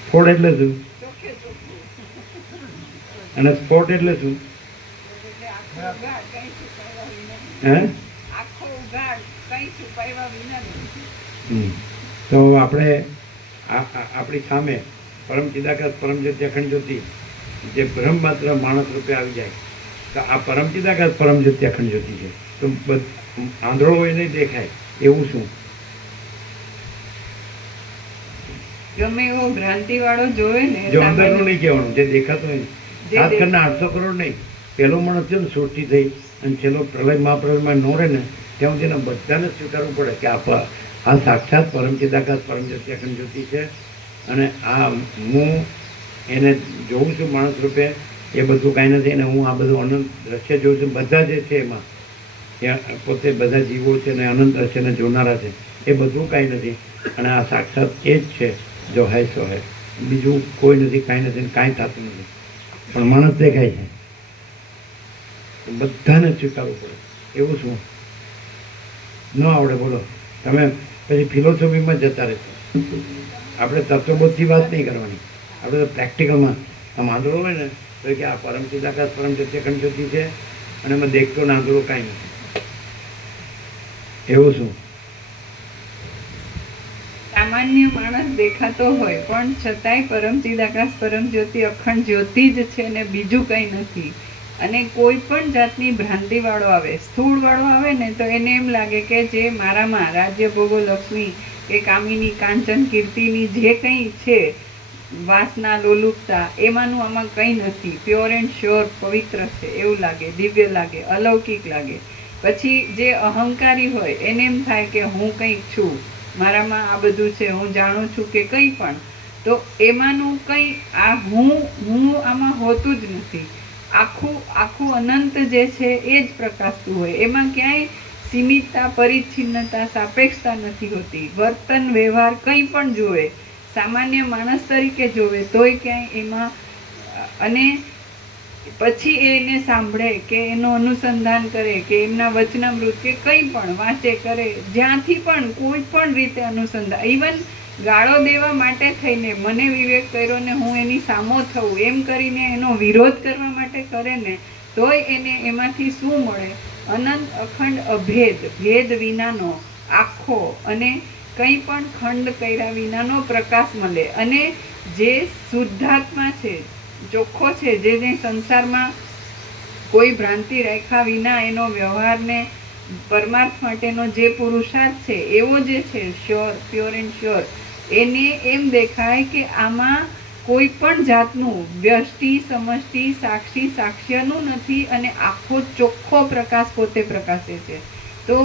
ફોડ એટલે શું? અને સ્પોટ એટલે શું? એટલે આખો ઉઘાડ, કંઈ છુપાવ્યા વિનાનું. હે? આખો ઉઘાડ, કંઈ છુપાવ્યા વિનાનું. તો આપણે આપણી સામે પરમ ચિદાકાશ પરમ જ્યોતિ અખંડ જ્યોતિ જે બ્રહ્મ માત્ર માણસ રૂપે આવી જાય તો આ પરમ ચિદાકાશ પરમ જ્યોતિ અખંડ જ્યોતિ છે. તો આંધળો હોય નહીં દેખાય એવું શું? ગમે એવો ભ્રાંતિવાળો જોવે ને, જો અંદરનું નહીં કહેવાનું, જે દેખાતું હોય. જે ખાસ કરીને 800 કરોડ નહીં, પહેલો માણસ છે ને સૃષ્ટિ થઈ અને છેલ્લો પ્રલય મહાપ્રલયમાં નો રહે ને ત્યાં સુધીને બધાને સ્વીકારવું પડે કે આ સાક્ષાત પરમ ચિદાકાશ પરમ જ્યોતિ અખંડ જ્યોતિ છે અને આ હું એને જોઉં છું માણસ રૂપે. એ બધું કાંઈ નથી અને હું આ બધું અનંત દ્રશ્ય જોઉં છું. બધા જે છે એમાં પોતે બધા જીવો છે ને અનંત દ્રશ્યને જોનારા છે. એ બધું કાંઈ નથી અને આ સાક્ષાત એ જ છે જો હૈ સો હૈ. બીજું કોઈ નથી, કાંઈ નથી, કાંઈ થતું નથી. પણ માણસ દેખાય છે, બધાને સ્વીકારવું પડે. એવું શું ન આવડે બોલો? તમે પછી ફિલોસોફીમાં જતા રહેશો. આપણે તત્વબોધથી વાત નહીં કરવાની, આપણે તો પ્રેક્ટિકલમાં. આમ આંધળો હોય ને તો કે આ પરમ ચિદાકાશ પરમ જ્યોતિ અખંડ જ્યોતિ છે અને એમાં દેખતો ને આંધળો કાંઈ નથી. એવું શું? સામાન્ય માણસ દેખાતો હોય પણ છતાંય પરમ ચિદાકાશ પરમ જ્યોતિ અખંડ જ્યોતિ જ છે ને બીજું કંઈ નથી. અને કોઈ પણ જાતની ભ્રાંતિવાળો આવે, સ્થૂળવાળો આવે ને તો એને એમ લાગે કે જે મારામાં રાજ્ય ભોગો લક્ષ્મી કે કામિની કાંચન કીર્તિની જે કંઈ છે વાસના લોલુપતા એમાંનું આમાં કંઈ નથી. પ્યોર એન્ડ શ્યોર પવિત્ર છે એવું લાગે, દિવ્ય લાગે, અલૌકિક લાગે. પછી જે અહંકારી હોય એને એમ થાય કે હું કંઈક છું, મારામાં આ બધું છે, હું જાણું છું કે કંઈ પણ. તો એમાંનું કંઈ આ હું આમાં હોતું જ નથી. આખું અનંત જે છે એ જ પ્રકાશતું હોય. એમાં ક્યાંય સીમિતતા, પરિચ્છિન્નતા, સાપેક્ષતા નથી હોતી. વર્તન વ્યવહાર કંઈ પણ જોવે, સામાન્ય માણસ તરીકે જોવે તોય ક્યાંય એમાં. અને પછી એને સાંભળે કે એનું અનુસંધાન કરે કે એમના વચનામૃત કે કંઈ પણ વાંચે કરે, જ્યાંથી પણ કોઈ પણ રીતે અનુસંધાન, ઇવન ગાળો દેવા માટે થઈને મને વિવેક કર્યો ને હું એની સામો થવું એમ કરીને એનો વિરોધ કરવા માટે કરે ને તોય એને એમાંથી શું મળે? અનંત અખંડ અભેદ, ભેદ વિનાનો આખો અને કંઈ પણ ખંડ કર્યા વિનાનો પ્રકાશ મળે. અને જે શુદ્ધાત્મા છે, ચોખ્ખો છે, જેને સંસારમાં કોઈ ભ્રાંતિ રાખ્યા વિના એનો વ્યવહારને પરમાર્થ માટેનો જે પુરુષાર્થ છે એવો જે છે શ્યોર, પ્યોર એન્ડ શ્યોર, એને એમ દેખાય કે આમાં કોઈ પણ જાતનું વ્યષ્ટિ, સમષ્ટિ, સાક્ષી, સાક્ષ્યનું નથી અને આખો ચોખ્ખો પ્રકાશ પોતે પ્રકાશે છે. તો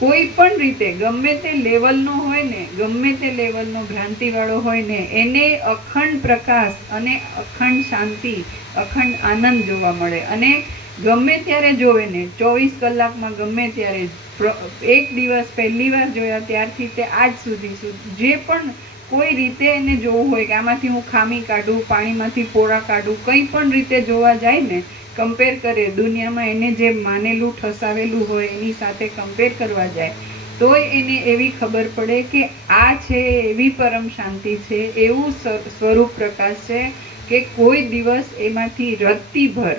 કોઈ પણ રીતે ગમે તે લેવલનો હોય ને, ગમે તે લેવલનો ભ્રાંતિવાળો હોય ને એને અખંડ પ્રકાશ અને અખંડ શાંતિ, અખંડ આનંદ જોવા મળે. અને ગમે ત્યારે જોવે ને 24 કલાકમાં ગમે ત્યારે, એક દિવસ પહેલી વાર જોયા ત્યારથી તે આજ સુધી જે પણ કોઈ રીતે એને જોવું હોય કે આમાંથી હું ખામી કાઢું, પાણીમાંથી પોળા કાઢું, કંઈ પણ રીતે જોવા જાય ને, કમ્પેર કરે દુનિયામાં એને જે માનેલું ઠસાવેલું હોય એની સાથે કમ્પેર કરવા જાય તોય એને એવી ખબર પડે કે આ છે એવી પરમ શાંતિ છે, એવું સ્વરૂપ પ્રકાશ છે કે કોઈ દિવસ એમાંથી રત્તીભર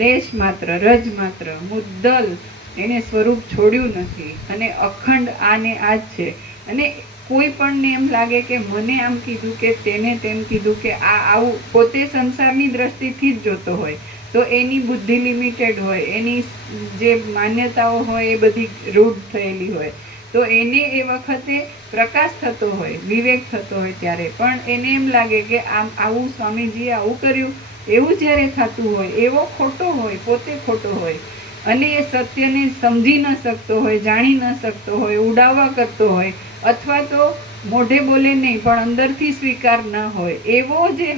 લેશ માત્ર, રજ માત્ર, મુદ્દલ એને સ્વરૂપ છોડ્યું નથી. અને અખંડ આને આ જ છે. અને કોઈ પણને એમ લાગે કે મને આમ કીધું કે તેને તેમ કીધું કે આ આવું, પોતે સંસારની દ્રષ્ટિથી જ જોતો હોય તો એની બુદ્ધિ લિમિટેડ હોય, એની જે માન્યતાઓ હોય એ બધી રૂઢ થયેલી હોય, તો એને એ વખતે પ્રકાશ થતો હોય, વિવેક થતો હોય ત્યારે પણ એને એમ લાગે કે આવું સ્વામીજીએ આવું કર્યું, એવું જ્યારે થતું હોય એવો ખોટો હોય, પોતે ખોટો હોય અને એ સત્યને સમજી ન શકતો હોય, જાણી ન શકતો હોય, ઉડાવવા કરતો હોય અથવા તો મોઢે બોલે નહીં પણ અંદરથી સ્વીકાર ના હોય, એવો જે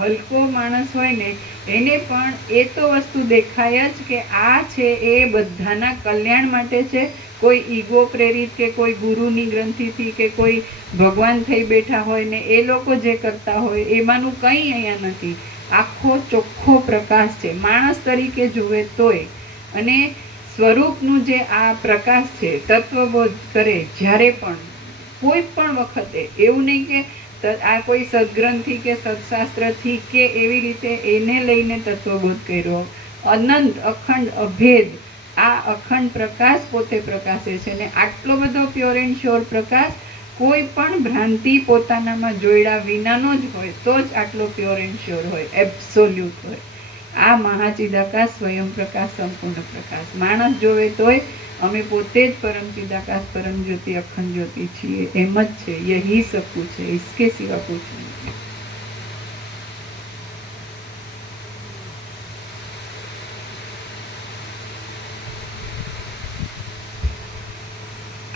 હલકો માણસ હોય ને એને પણ એ તો વસ્તુ દેખાય જ કે આ છે એ બધાના કલ્યાણ માટે છે. કોઈ ઈગો પ્રેરિત કે કોઈ ગુરુની ગ્રંથિથી કે કોઈ ભગવાન થઈ બેઠા હોય ને એ લોકો જે કરતા હોય એમાંનું કંઈ અહીંયા નથી. આખો ચોખ્ખો પ્રકાશ છે માણસ તરીકે જુએ તોય. અને સ્વરૂપનું જે આ પ્રકાશ છે, તત્વબોધ કરે જ્યારે પણ કોઈ પણ વખતે, એવું નહીં કે આ કોઈ સદગ્રંથિ કે સત્શાસ્ત્રથી કે એવી રીતે એને લઈને તત્વબોધ કર્યો. અનંત અખંડ અભેદ આ અખંડ પ્રકાશ પોતે પ્રકાશે છે. ને આટલો બધો પ્યોર એન્ડ શ્યોર પ્રકાશ કોઈ પણ ભ્રાંતિ પોતાનામાં જોડ્યા વિનાનો જ હોય તો જ આટલો પ્યોર એન્ડ શ્યોર હોય, એબ્સોલ્યુટ હોય. આ મહાચિદાકાશ સ્વયં પ્રકાશ, સંપૂર્ણ પ્રકાશ. માણસ જોવે તોય અમે પોતે જ પરમ ચિદાકાશ, પરમ જ્યોતિ, અખંડ જ્યોતિ છીએ. એમ જ છે. યહી સબ કુછ है, इसके सिवा कुछ नहीं.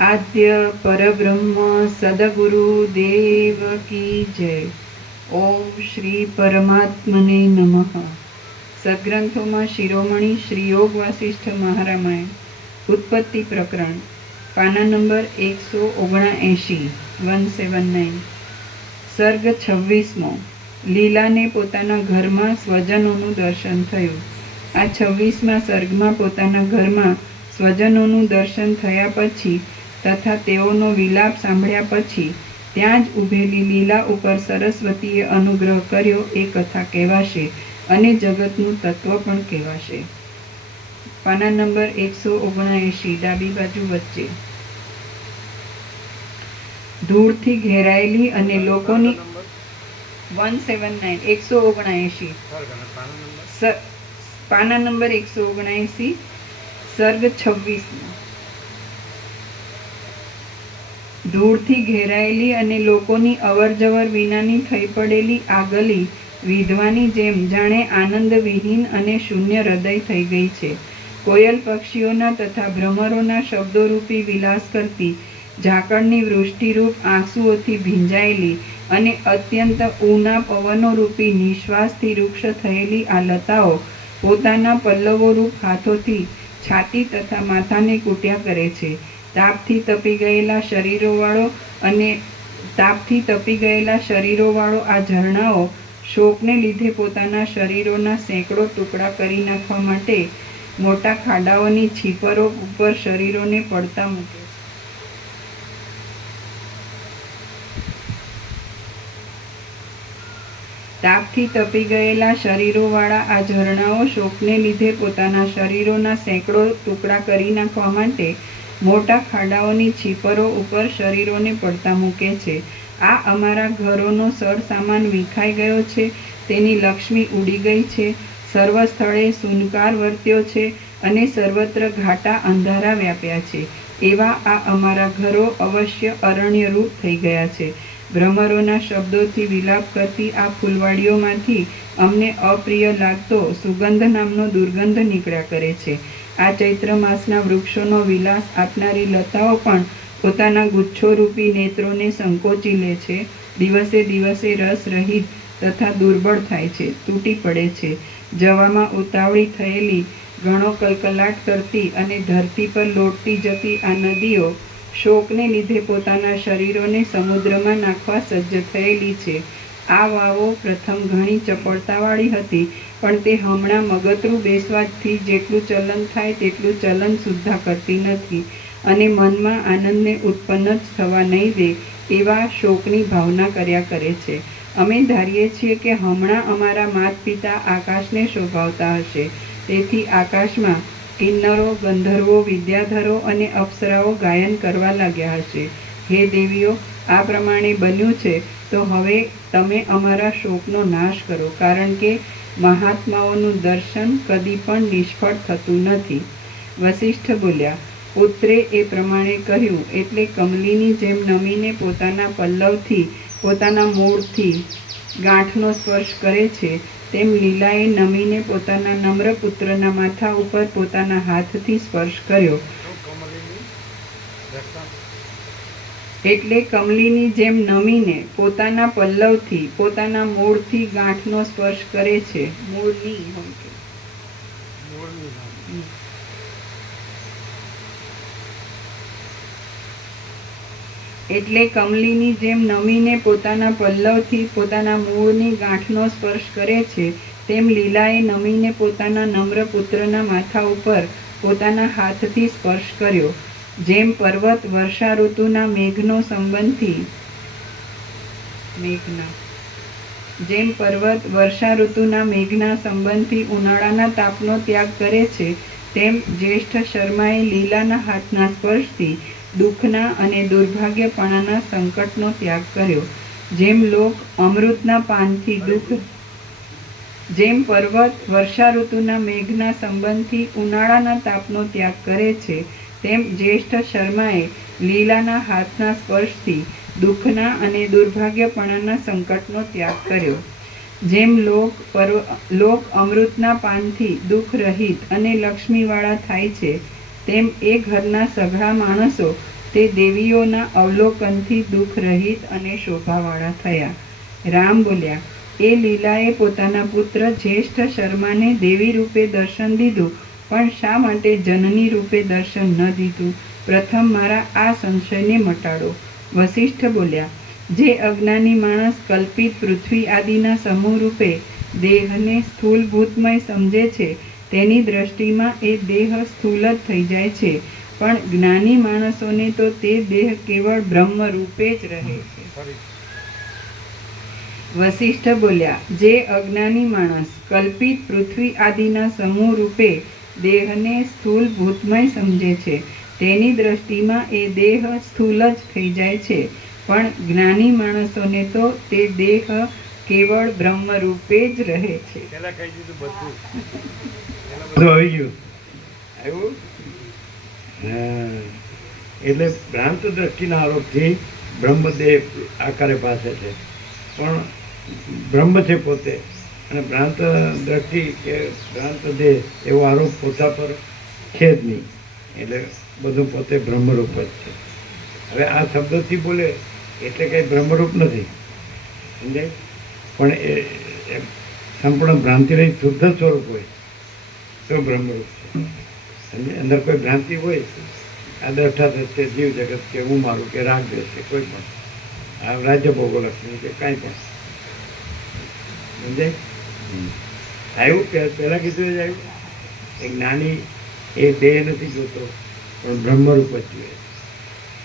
આદ્ય પરબ્રહ્મ સદગુરુ દેવ કી જય. ઓમ શ્રી પરમાત્મને નમઃ. સદગ્રંથોમાં શિરોમણી શ્રી યોગ વાસિષ્ઠ મહારામાયણ ઉત્પત્તિ પ્રકરણ પાના નંબર 179 179. સર્ગ 26મો. લીલાને પોતાના ઘરમાં સ્વજનોનું દર્શન થયું. આ 26મા સર્ગમાં પોતાના ઘરમાં સ્વજનોનું દર્શન થયા પછી તથા તેઓનો વિલાપ સાંભળ્યા પછી ત્યાં જ ઊભેલી લીલા ઉપર સરસ્વતીએ અનુગ્રહ કર્યો એ કથા કહેવાશે અને જગતનું તત્વ પણ કહેવાશે. પાના નંબર 179 ડાબી બાજુ વચ્ચે. ધૂળથી ઘેરાયેલી અને લોકોની 179 179 પાના નંબર 179 સર્ગ 26. ધૂળથી ઘેરાયેલી અને લોકોની અવરજવર વિનાની થઈ પડેલી આ ગલી વિધવાની જેમ જાણે આનંદ વિહીન અને શૂન્ય હૃદય થઈ ગઈ છે. કોયલ પક્ષીઓના તથા ભ્રમરોના શબ્દોરૂપી વિલાસ કરતી ઝાકળની વૃષ્ટિરૂપ આંસુઓથી ભીંજાયેલી અને અત્યંત ઊના પવનોરૂપી નિશ્વાસથી વૃક્ષ થયેલી આ લતાઓ પોતાના પલ્લવોરૂપ હાથોથી છાતી તથા માથાને કૂટ્યા કરે છે. તાપથી તપી ગયેલા શરીરોવાળો આ ઝરણાઓ શોકને લીધે પોતાના શરીરોના સેંકડો ટુકડા કરી નાખવા માટે મોટા ખાડાઓની છીપરો ઉપર શરીરોને પડતા મૂકે છે. તાપથી તપી ગયેલા શરીરોવાળા આ ઝરણાઓ શોકને લીધે પોતાના શરીરોના સેંકડો ટુકડા કરી નાખવા માટે મોટા ખાડાઓની છીપરો ઉપર શરીરોને પડતા મૂકે છે. આ અમારા ઘરોનો સરસામાન વિખાઈ ગયો છે, તેની લક્ષ્મી ઉડી ગઈ છે, સર્વ સ્થળે સુનકાર વર્ત્યો છે અને સર્વત્ર ઘાટા અંધારા વ્યાપ્યા છે. એવા આ અમારા ઘરો અવશ્ય અરણ્યરૂપ થઈ ગયા છે. ભ્રમરોના શબ્દોથી વિલાપ કરતી આ ફૂલવાડીઓમાંથી અમને અપ્રિય લાગતો સુગંધ નામનો દુર્ગંધ નીકળ્યા કરે છે. આ ચૈત્ર માસના વૃક્ષોનો વિલાસ આપનારી લતાઓ પણ પોતાના ગુચ્છોરૂપી નેત્રોને સંકોચી લે છે. દિવસે દિવસે રસ રહિત તથા દુર્બળ થાય છે, તૂટી પડે છે. જવામાં ઉતાવળી થયેલી, ઘણો કલકલાટ કરતી અને ધરતી પર લોટતી જતી આ નદીઓ શોકને લીધે પોતાના શરીરોને સમુદ્રમાં નાખવા સજ્જ થયેલી છે. આ વાવો પ્રથમ ઘણી ચપળતાવાળી હતી, પણ તે હમણાં મગતરું બેસવાથી જેટલું ચલન થાય તેટલું ચલન સુદ્ધા કરતી નથી અને મનમાં આનંદને ઉત્પન્ન જ થવા નહીં દે એવા શોકની ભાવના કર્યા કરે છે. અમે ધારીએ છીએ કે હમણાં અમારા માત પિતા આકાશને શોભાવતા હશે, તેથી આકાશમાં કિન્નરો, ગંધર્વો, વિદ્યાધરો અને અપ્સરાઓ ગાયન કરવા લાગ્યા હશે. હે દેવીઓ, આ પ્રમાણે બન્યું છે તો હવે તમે અમારા શોકનો નાશ કરો, કારણ કે મહાત્માઓનું દર્શન કદી પણ નિષ્ફળ થતું નથી. વસિષ્ઠ બોલ્યા, પુત્રે એ પ્રમાણે કહ્યું એટલે કમલીની જેમ નમીને પોતાના પલ્લવથી, પોતાના મૂળથી ગાંઠનો સ્પર્શ કરે છે, તેમ લીલાએ નમીને પોતાના નમ્ર પુત્રના માથા ઉપર પોતાના હાથથી સ્પર્શ કર્યો. એટલે કમલીની જેમ નમીને પોતાના પલ્લવથી, પોતાના મૂળથી ગાંઠનો સ્પર્શ કરે છે. એટલે કમલીની જેમ નમીને પોતાના પલ્લવથી પોતાના મૂળની ગાંઠનો સ્પર્શ કરે છે, તેમ લીલાએ નમીને પોતાના નમ્ર પુત્રના માથા ઉપર પોતાના હાથથી સ્પર્શ કર્યો. જેમ પર્વત વર્ષા ઋતુના મેઘનો સંબંધી મેઘના. જેમ પર્વત વર્ષા ઋતુના મેઘના સંબંધથી ઉનાળાના તાપનો ત્યાગ કરે છે, તેમ જ્યેષ્ઠ શર્માએ લીલાના હાથના સ્પર્શથી દુઃખના અને દુર્ભાગ્યપણાના સંકટનો ત્યાગ કર્યો. જેમ લોક અમૃતના પાનથી જેમ પર્વત વર્ષા ઋતુના મેઘના સંબંધથી ઉનાળાના તાપનો ત્યાગ કરે છે, તેમ જ્યેષ્ઠ શર્માએ લીલાના હાથના સ્પર્શથી દુઃખના અને દુર્ભાગ્યપણાના સંકટનો ત્યાગ કર્યો. જેમ લોક અમૃતના પાનથી દુઃખ રહિત અને લક્ષ્મીવાળા થાય છે, તેમ એ ઘરના સઘળા માણસો તે દેવીઓના અવલોકનથી દુઃખ રહિત અને શોભાવાળા થયા. રામ બોલ્યા, એ લીલાએ પોતાના પુત્ર જ્યેષ્ઠ શર્માને દેવી રૂપે દર્શન દીધું, પણ શા માટે જનની રૂપે દર્શન ન દીધું? પ્રથમ મારા આ સંશયને મટાડો. વસિષ્ઠ બોલ્યા, જે અજ્ઞાની માણસ કલ્પિત પૃથ્વી આદિના સમૂહ રૂપે દેહને સ્થૂલ ભૂતમય સમજે છે, તેની દ્રષ્ટિમાં એ દેહ સ્થૂલ જ થઈ જાય છે, પણ જ્ઞાની માણસોને તો તે દેહ કેવળ બ્રહ્મ રૂપે જ રહે છે. વસિષ્ઠ બોલ્યા, જે અજ્ઞાની માણસ કલ્પિત પૃથ્વી આદિના સમૂહ રૂપે દેહને સ્થૂલ ભૂતમય સમજે છે, તેની દ્રષ્ટિમાં એ દેહ સ્થૂલ જ થઈ જાય છે, પણ જ્ઞાની માણસોને તો તે દેહ કેવળ બ્રહ્મ રૂપે જ રહે છે. પહેલા કહી દીધું બધું. બધું આવી ગયું. આવ્યું? હા. એટલે ભ્રાંત દ્રષ્ટિના આરોપથી બ્રહ્મદેવ આકારે પાસે છે, પણ બ્રહ્મ છે પોતે, અને ભ્રાંત દ્રષ્ટિ કે ભ્રાંત દેહ એવો આરોપ પોતા પર છે જ નહીં. એટલે બધું પોતે બ્રહ્મરૂપ જ છે. હવે આ શબ્દથી બોલે એટલે કંઈ બ્રહ્મરૂપ નથી, સમજાય? પણ એ સંપૂર્ણ ભ્રાંતિરહિત શુદ્ધ સ્વરૂપ હોય તો બ્રહ્મરૂપ છે. સમજે? અંદર કોઈ ભ્રાંતિ હોય, આ દ્રષ્ટા દ્રશ્ય જીવ જગત કે હું મારું કે રાગ દ્વેષ છે, કોઈ પણ આ રાજ્ય ભોગોલક્ષ્મી કે કાંઈ પણ, સમજાય? આવ્યું પહેલાં કીધું એ જ આવ્યું. એ જ્ઞાની એ દેહ નથી જોતો, પણ બ્રહ્મરૂપ જ જોઈએ.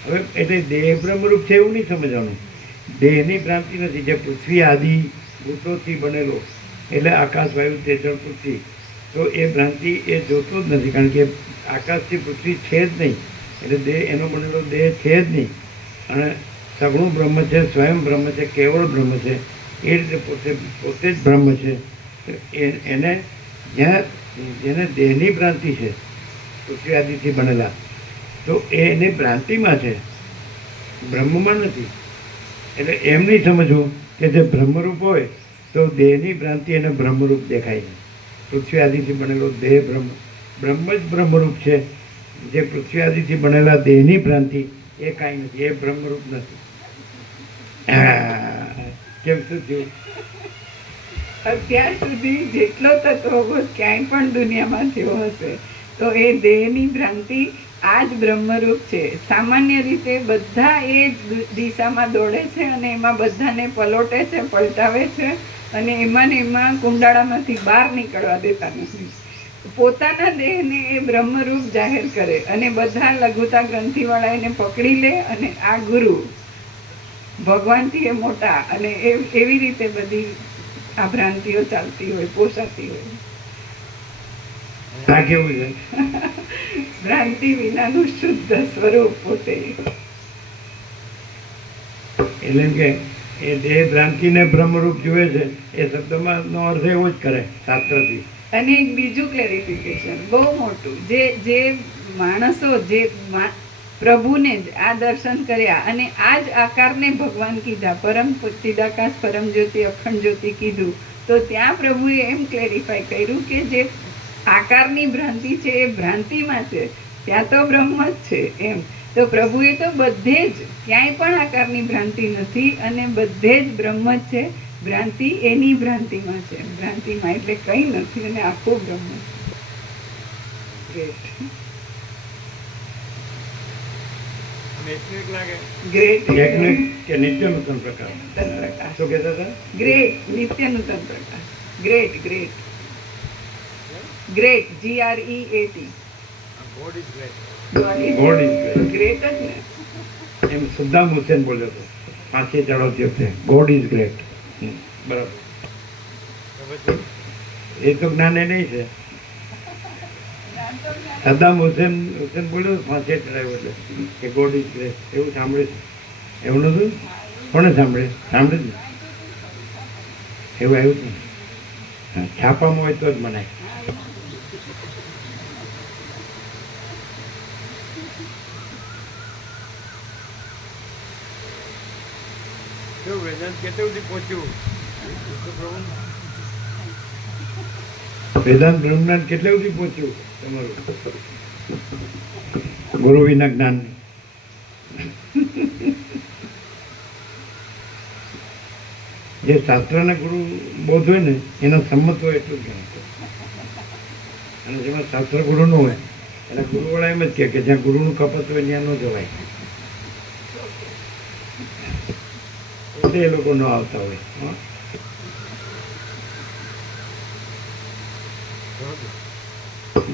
હવે એટલે દેહ બ્રહ્મરૂપ છે એવું નહીં સમજવાનું. દેહની ભ્રાંતિ નથી. જે પૃથ્વી આદિ ભૂતોથી બનેલો, એટલે આકાશ, વાયુ, તેજળ, પૃથ્વી, તો એ ભ્રાંતિ એ જોતો જ નથી, કારણ કે આકાશથી પૃથ્વી છે જ નહીં, એટલે દેહ એનો બનેલો દેહ છે જ નહીં. અને સગુણ બ્રહ્મ છે, સ્વયં બ્રહ્મ છે, કેવળ બ્રહ્મ છે, એ રીતે પોતે જ બ્રહ્મ છે. એને જેને દેહની ભ્રાંતિ છે, પૃથ્વી આદિથી બનેલા, તો એની ભ્રાંતિમાં છે, બ્રહ્મમાં નથી. એટલે એમ નહીં સમજવું કે જે બ્રહ્મરૂપ હોય તો દેહની ભ્રાંતિ એને બ્રહ્મરૂપ દેખાય છે. પૃથ્વી આદિથી બનેલો દેહ બ્રહ્મ જ બ્રહ્મરૂપ છે. જે પૃથ્વી આદિથી બનેલા દેહની ભ્રાંતિ એ કાંઈ નથી, એ બ્રહ્મરૂપ નથી. કેમ શું થયું? અત્યાર સુધી જેટલો તત્વબોધ ક્યાંય પણ દુનિયામાં થયો હશે, તો એ દેહની ભ્રાંતિ આ જ બ્રહ્મરૂપ છે. સામાન્ય રીતે બધા એ જ દિશામાં દોડે છે અને એમાં બધાને પલોટે છે, પલટાવે છે, અને એમાં ને એમાં કુંડાળામાંથી બહાર નીકળવા દેતા નથી. પોતાના દેહને એ બ્રહ્મરૂપ જાહેર કરે અને બધા લઘુતા ગ્રંથિવાળા એને પકડી લે, અને આ ગુરુ ભગવાનથી એ મોટા, અને એવી રીતે બધી આ ભ્રાંતિઓ ચાલતી હોય, પોષાતી હોય. આ કેવું છે? ભ્રાંતિ વિનાનું શુદ્ધ સ્વરૂપ પોતે. એટલે એમ કે એ દેહ ભ્રાંતિને બ્રહ્મરૂપ જુએ છે, એ શબ્દમાં નો અર્થ એવો જ કરે શાસ્ત્રથી. અને એક બીજું ક્લેરિફિકેશન બહુ મોટું, જે માણસો જે પ્રભુને જ આ દર્શન કર્યા અને આ જ આકારને ભગવાન કીધા, પરમ ચિદાકાશ પરમ જ્યોતિ અખંડ જ્યોતિ કીધું, તો ત્યાં પ્રભુએ એમ ક્લેરિફાય કર્યું કે જે આકારની ભ્રાંતિ છે એ ભ્રાંતિમાં છે, ત્યાં તો બ્રહ્મ જ છે એમ. તો પ્રભુએ તો બધે જ ક્યાંય પણ આકારની ભ્રાંતિ નથી, અને બધે જ બ્રહ્મ જ છે. ભ્રાંતિ એની ભ્રાંતિમાં છે, ભ્રાંતિમાં એટલે કંઈ નથી, અને આખું બ્રહ્મ છે. ગ્રેટ કે નિત્ય નૂતન પ્રકાર. પ્રકાશ. શું કહેતા હતા? ગ્રેટ નિત્ય નૂતન પ્રકાશ. Great great great GREAT. God is great. God is great. Great જ ને. એમ સદ્દામ હુસેન બોલ્યો હતો. ફાંસી ચડાવતી વખતે ગોડ ઇઝ ગ્રેટ. બરાબર. તો પછી એ તો જ્ઞાને નહીં છે. સદ્દામ હુસેન બોલ્યો ફાંસી ચડાવ્યો એટલે કે ગોડ ઇઝ ગ્રેટ, એવું સાંભળ્યું છે? એવું નતું? કોને સાંભળ્યું ને? એવું આવ્યું હતું. હા, છાપામાં હોય તો જ મનાય. કેવું વેદાંત કેટલે સુધી પહોંચ્યું? પ્રભુ વેદાંત બ્રહ્મજ્ઞાન કેટલે સુધી પહોંચ્યું તમારું ગુરુ વિના જ્ઞાન? જે શાસ્ત્રના ગુરુ બોધ હોય ને એના સંમત હોય એટલું જ્ઞાન. અને જેમાં શાસ્ત્ર ગુરુ ન હોય એના ગુરુવાળા એમ જ કહે કે જ્યાં ગુરુનું કપટ હોય ત્યાં ન જવાય. એટલે એ લોકો ન આવતા હોય. હા.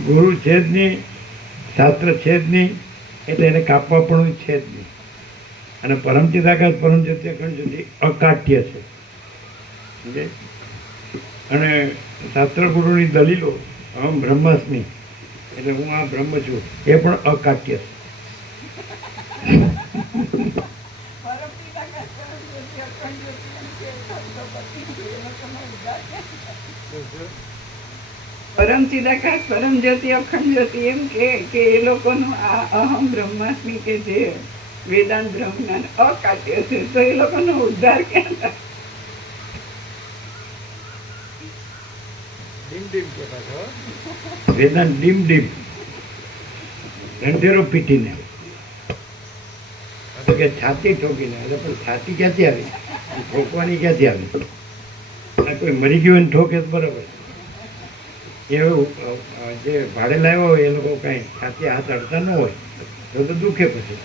ગુરુ છે જ નહીં, શાસ્ત્ર છે જ નહીં, એટલે એને કાપવા પણ છે જ નહીં. અને પરમચિદાકાશ પરમજ્યોતિ અખંડ જ્યોતિ અકાટ્ય છે. સમજે? અને શાસ્ત્ર ગુરુની દલીલો અહમ બ્રહ્માસ્મિ એટલે હું આ બ્રહ્મ છું એ પણ અકાટ્ય છે. પરમ ચિદાકાશ પરમ જ્યોતિ અખંડ જ્યોતિ એમ કે એ લોકોનું આ અહમ બ્રહ્માસ્મિ કે જે વેદાંત બ્રહ્મ જ્ઞાન અકાટ્ય છે, તો એ લોકોનો ઉદ્ધાર ક્યાં થાય? ડીમ ડીમ કહેતા છો. વેદાંત ડીમ ડીમ ઢંઢેરો પીટીને તો કે છાતી ઠોકીને. એટલે પણ છાતી ક્યાંથી આવી? ઠોકવાની ક્યાંથી આવી? આ કોઈ મરી ગયું એને ઠોકે તો બરાબર. એવું જે ભાડે લાવ્યા હોય એ લોકો કાંઈ છાતી હાથ અડતા ન હોય તો દુખે પછી.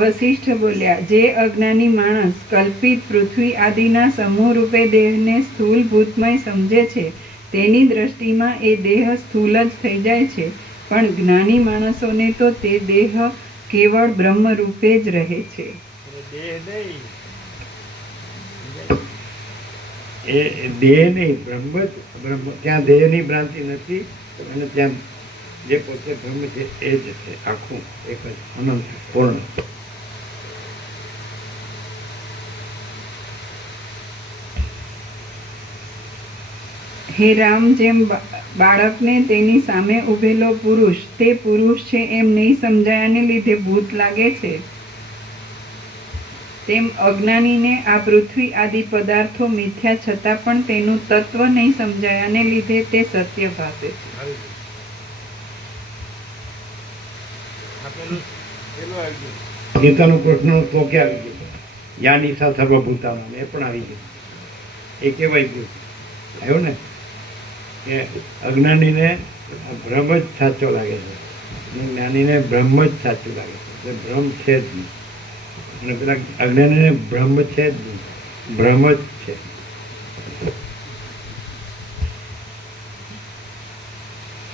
વશિષ્ઠ બોલ્યા, જે અજ્ઞાની માણસ કલ્પિત પૃથ્વી આદિના સમૂહ રૂપે દેહને સ્થૂલ ભૂતમય સમજે છે તેની દ્રષ્ટિમાં એ દેહ સ્થૂલ જ થઈ જાય છે, પણ જ્ઞાની માણસોને તો તે દેહ કેવળ બ્રહ્મ રૂપે જ રહે છે. દેહ નહીં, એ દેહ નહીં, બ્રહ્મ જ બ્રહ્મ. ત્યાં દેહની ભ્રાંતિ નથી અને ત્યાં જે પોતે બ્રહ્મ છે એ જ છે, આખું એક જ અનંત પૂર્ણ. હે રામ, જેમ બાળકને તેની સામે ઉભેલો પુરુષ તે પુરુષ છે એમ નહીં સમજાયાને લીધે ભૂત લાગે છે, તેમ અજ્ઞાનીને આ પૃથ્વી આદિ પદાર્થો મિથ્યા છતાં પણ તેનું તત્વ નહીં સમજાયાને લીધે તે સત્ય ભાસે છે. આવી ગયું. આ પેલું આવી ગયું. ગીતાનો પ્રશ્નનો શ્લોકે આવી ગયો. યાન ઈશા સર્વભૂતામાં એ પણ આવી ગયું. એ કહેવાય ગયું. આવ્યું ને કે અજ્ઞાનીને બ્રહ્મ જ સાચો લાગે છે અને જ્ઞાનીને બ્રહ્મ જ સાચું લાગે છે. એટલે બ્રહ્મ છે જ નહીં. અને પેલા અજ્ઞાનીને બ્રહ્મ છે જ નહીં, બ્રહ્મ જ છે.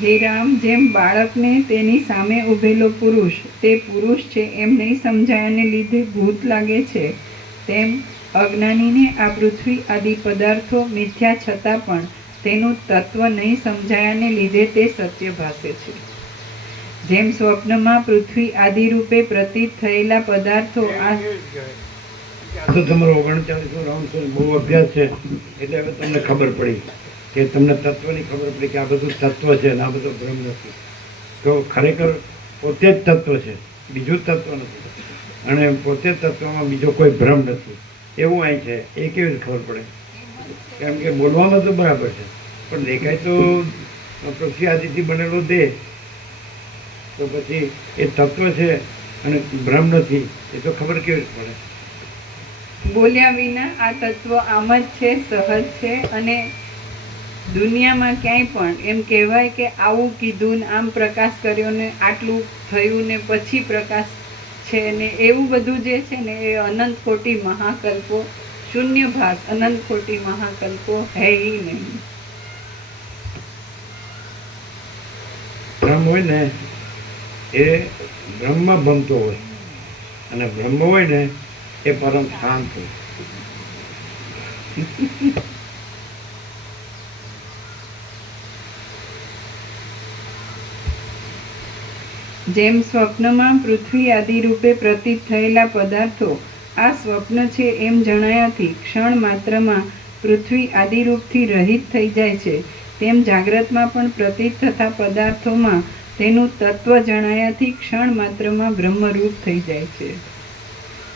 હે રામ, જેમ બાળકને તેની સામે ઉભેલો પુરુષ તે પુરુષ છે એમ નહીં સમજાયાને લીધે ભૂત લાગે છે, તેમ અજ્ઞાનીને આ પૃથ્વી આદિ પદાર્થો મિથ્યા છતાં પણ તેનું તત્વ નહીં સમજાયાને લીધે તે સત્ય ભાસે છે. જેમ સ્વપ્નમાં પૃથ્વી આદિ રૂપે પ્રતીત થયેલા પદાર્થો આ આ તો તમારો 39 રાઉન્ડ છે, બહુ અભ્યાસ છે એટલે હવે તમને ખબર પડી કે તમને તત્વની ખબર પડી કે આ બધું તત્વ છે અને આ બધું બ્રહ્મ નથી. તો ખરેખર પોતે જ તત્વ છે, બીજું તત્વ નથી. અને પોતે તત્વમાં બીજો કોઈ ભ્રમ નથી એવું અહીં છે. એ કેવી રીતે ખબર પડે? કેમ કે બોલવામાં તો બરાબર છે પણ દેખાય તો પૃથ્વી આદિથી બનેલો દેહ, તો પછી એ તત્વ છે અને ભ્રમ નથી એ તો ખબર કેવી રીતે પડે? બોલ્યા વિના આ તત્વ આમ જ છે, સહજ છે. અને દુનિયામાં ક્યાંય પણ એમ કહેવાય કે આવું કીધું ને આમ પ્રકાશ કર્યો ને આટલું થયું ને પછી પ્રકાશ છે ને એવું બધું જે છે ને એ અનંત કોટી મહાકલ્પો શૂન્ય ભાસ, અનંત કોટી મહાકલ્પો હે ઈ નહીં. પરમ હોય ને એ બ્રહ્મ બનતો હોય, અને બ્રહ્મ હોય ને એ પરમ શાંત હોય. જેમ સ્વપ્નમાં પૃથ્વી આદિ રૂપે પ્રતીત થયેલા પદાર્થો આ સ્વપ્ન છે એમ જણાયાથી ક્ષણ માત્રમાં પૃથ્વી આદિ રૂપથી રહિત થઈ જાય છે, તેમ જાગ્રતમાં પણ પ્રતીત થતા પદાર્થોમાં તેનું તત્વ જણાયાથી ક્ષણ માત્રમાં બ્રહ્મરૂપ થઈ જાય છે.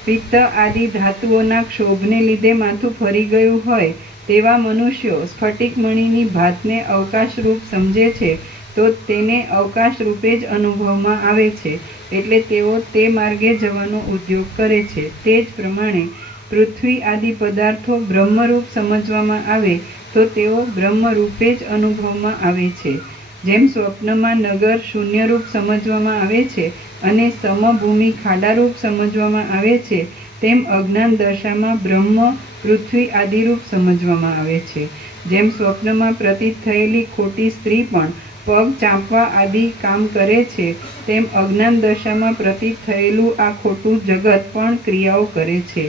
પિત્ત આદિ ધાતુઓના ક્ષોભને લીધે માથું ફરી ગયું હોય તેવા મનુષ્યો સ્ફટિકમણીની ભાતને અવકાશરૂપ સમજે છે તો તેને અવકાશ રૂપે જ અનુભવમાં આવે છે, એટલે તેઓ તે માર્ગે જવાનો ઉદ્યોગ કરે છે. તે જ પ્રમાણે પૃથ્વી આદિ પદાર્થો બ્રહ્મરૂપ સમજવામાં આવે તો તેઓ બ્રહ્મરૂપે જ અનુભવમાં આવે છે. જેમ સ્વપ્નમાં નગર શૂન્યરૂપ સમજવામાં આવે છે અને સમભૂમિ ખાડારૂપ સમજવામાં આવે છે, તેમ અજ્ઞાન દશામાં બ્રહ્મ પૃથ્વી આદિરૂપ સમજવામાં આવે છે. જેમ સ્વપ્નમાં પ્રતીત થયેલી ખોટી સ્ત્રી પણ પગ ચાંપવા આદિ કામ કરે છે, તેમ અજ્ઞાન દશામાં પ્રતીત થયેલું આ ખોટું જગત પણ ક્રિયાઓ કરે છે.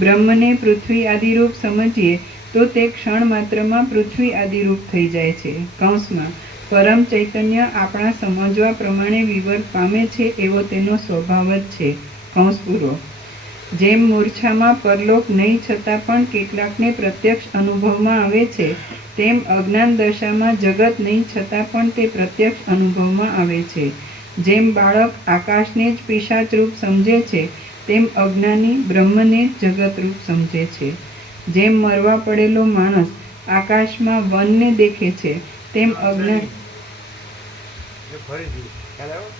બ્રહ્મને પૃથ્વી આદિરૂપ સમજીએ તો તે ક્ષણ માત્રમાં પૃથ્વી આદિરૂપ થઈ જાય છે. કૌંસમાં પરમ ચૈતન્ય આપણા સમજવા પ્રમાણે વિવર પામે છે એવો તેનો સ્વભાવ જ છે. કૌંસ પૂરો. જેમ મૂર્છામાં પરલોક નહીં છતાં પણ કેટલાકને પ્રત્યક્ષ અનુભવમાં આવે છે, તેમ અજ્ઞાન દશામાં જગત નહીં છતાં પણ તે પ્રત્યક્ષ અનુભવમાં આવે છે. જેમ બાળક આકાશને જ પિશાચરૂપ સમજે છે, તેમ અજ્ઞાની બ્રહ્મને જ જગતરૂપ સમજે છે. જેમ મરવા પડેલો માણસ આકાશમાં વનને દેખે છે, તેમ ફરીથી ખ્યાલ આવ્યો?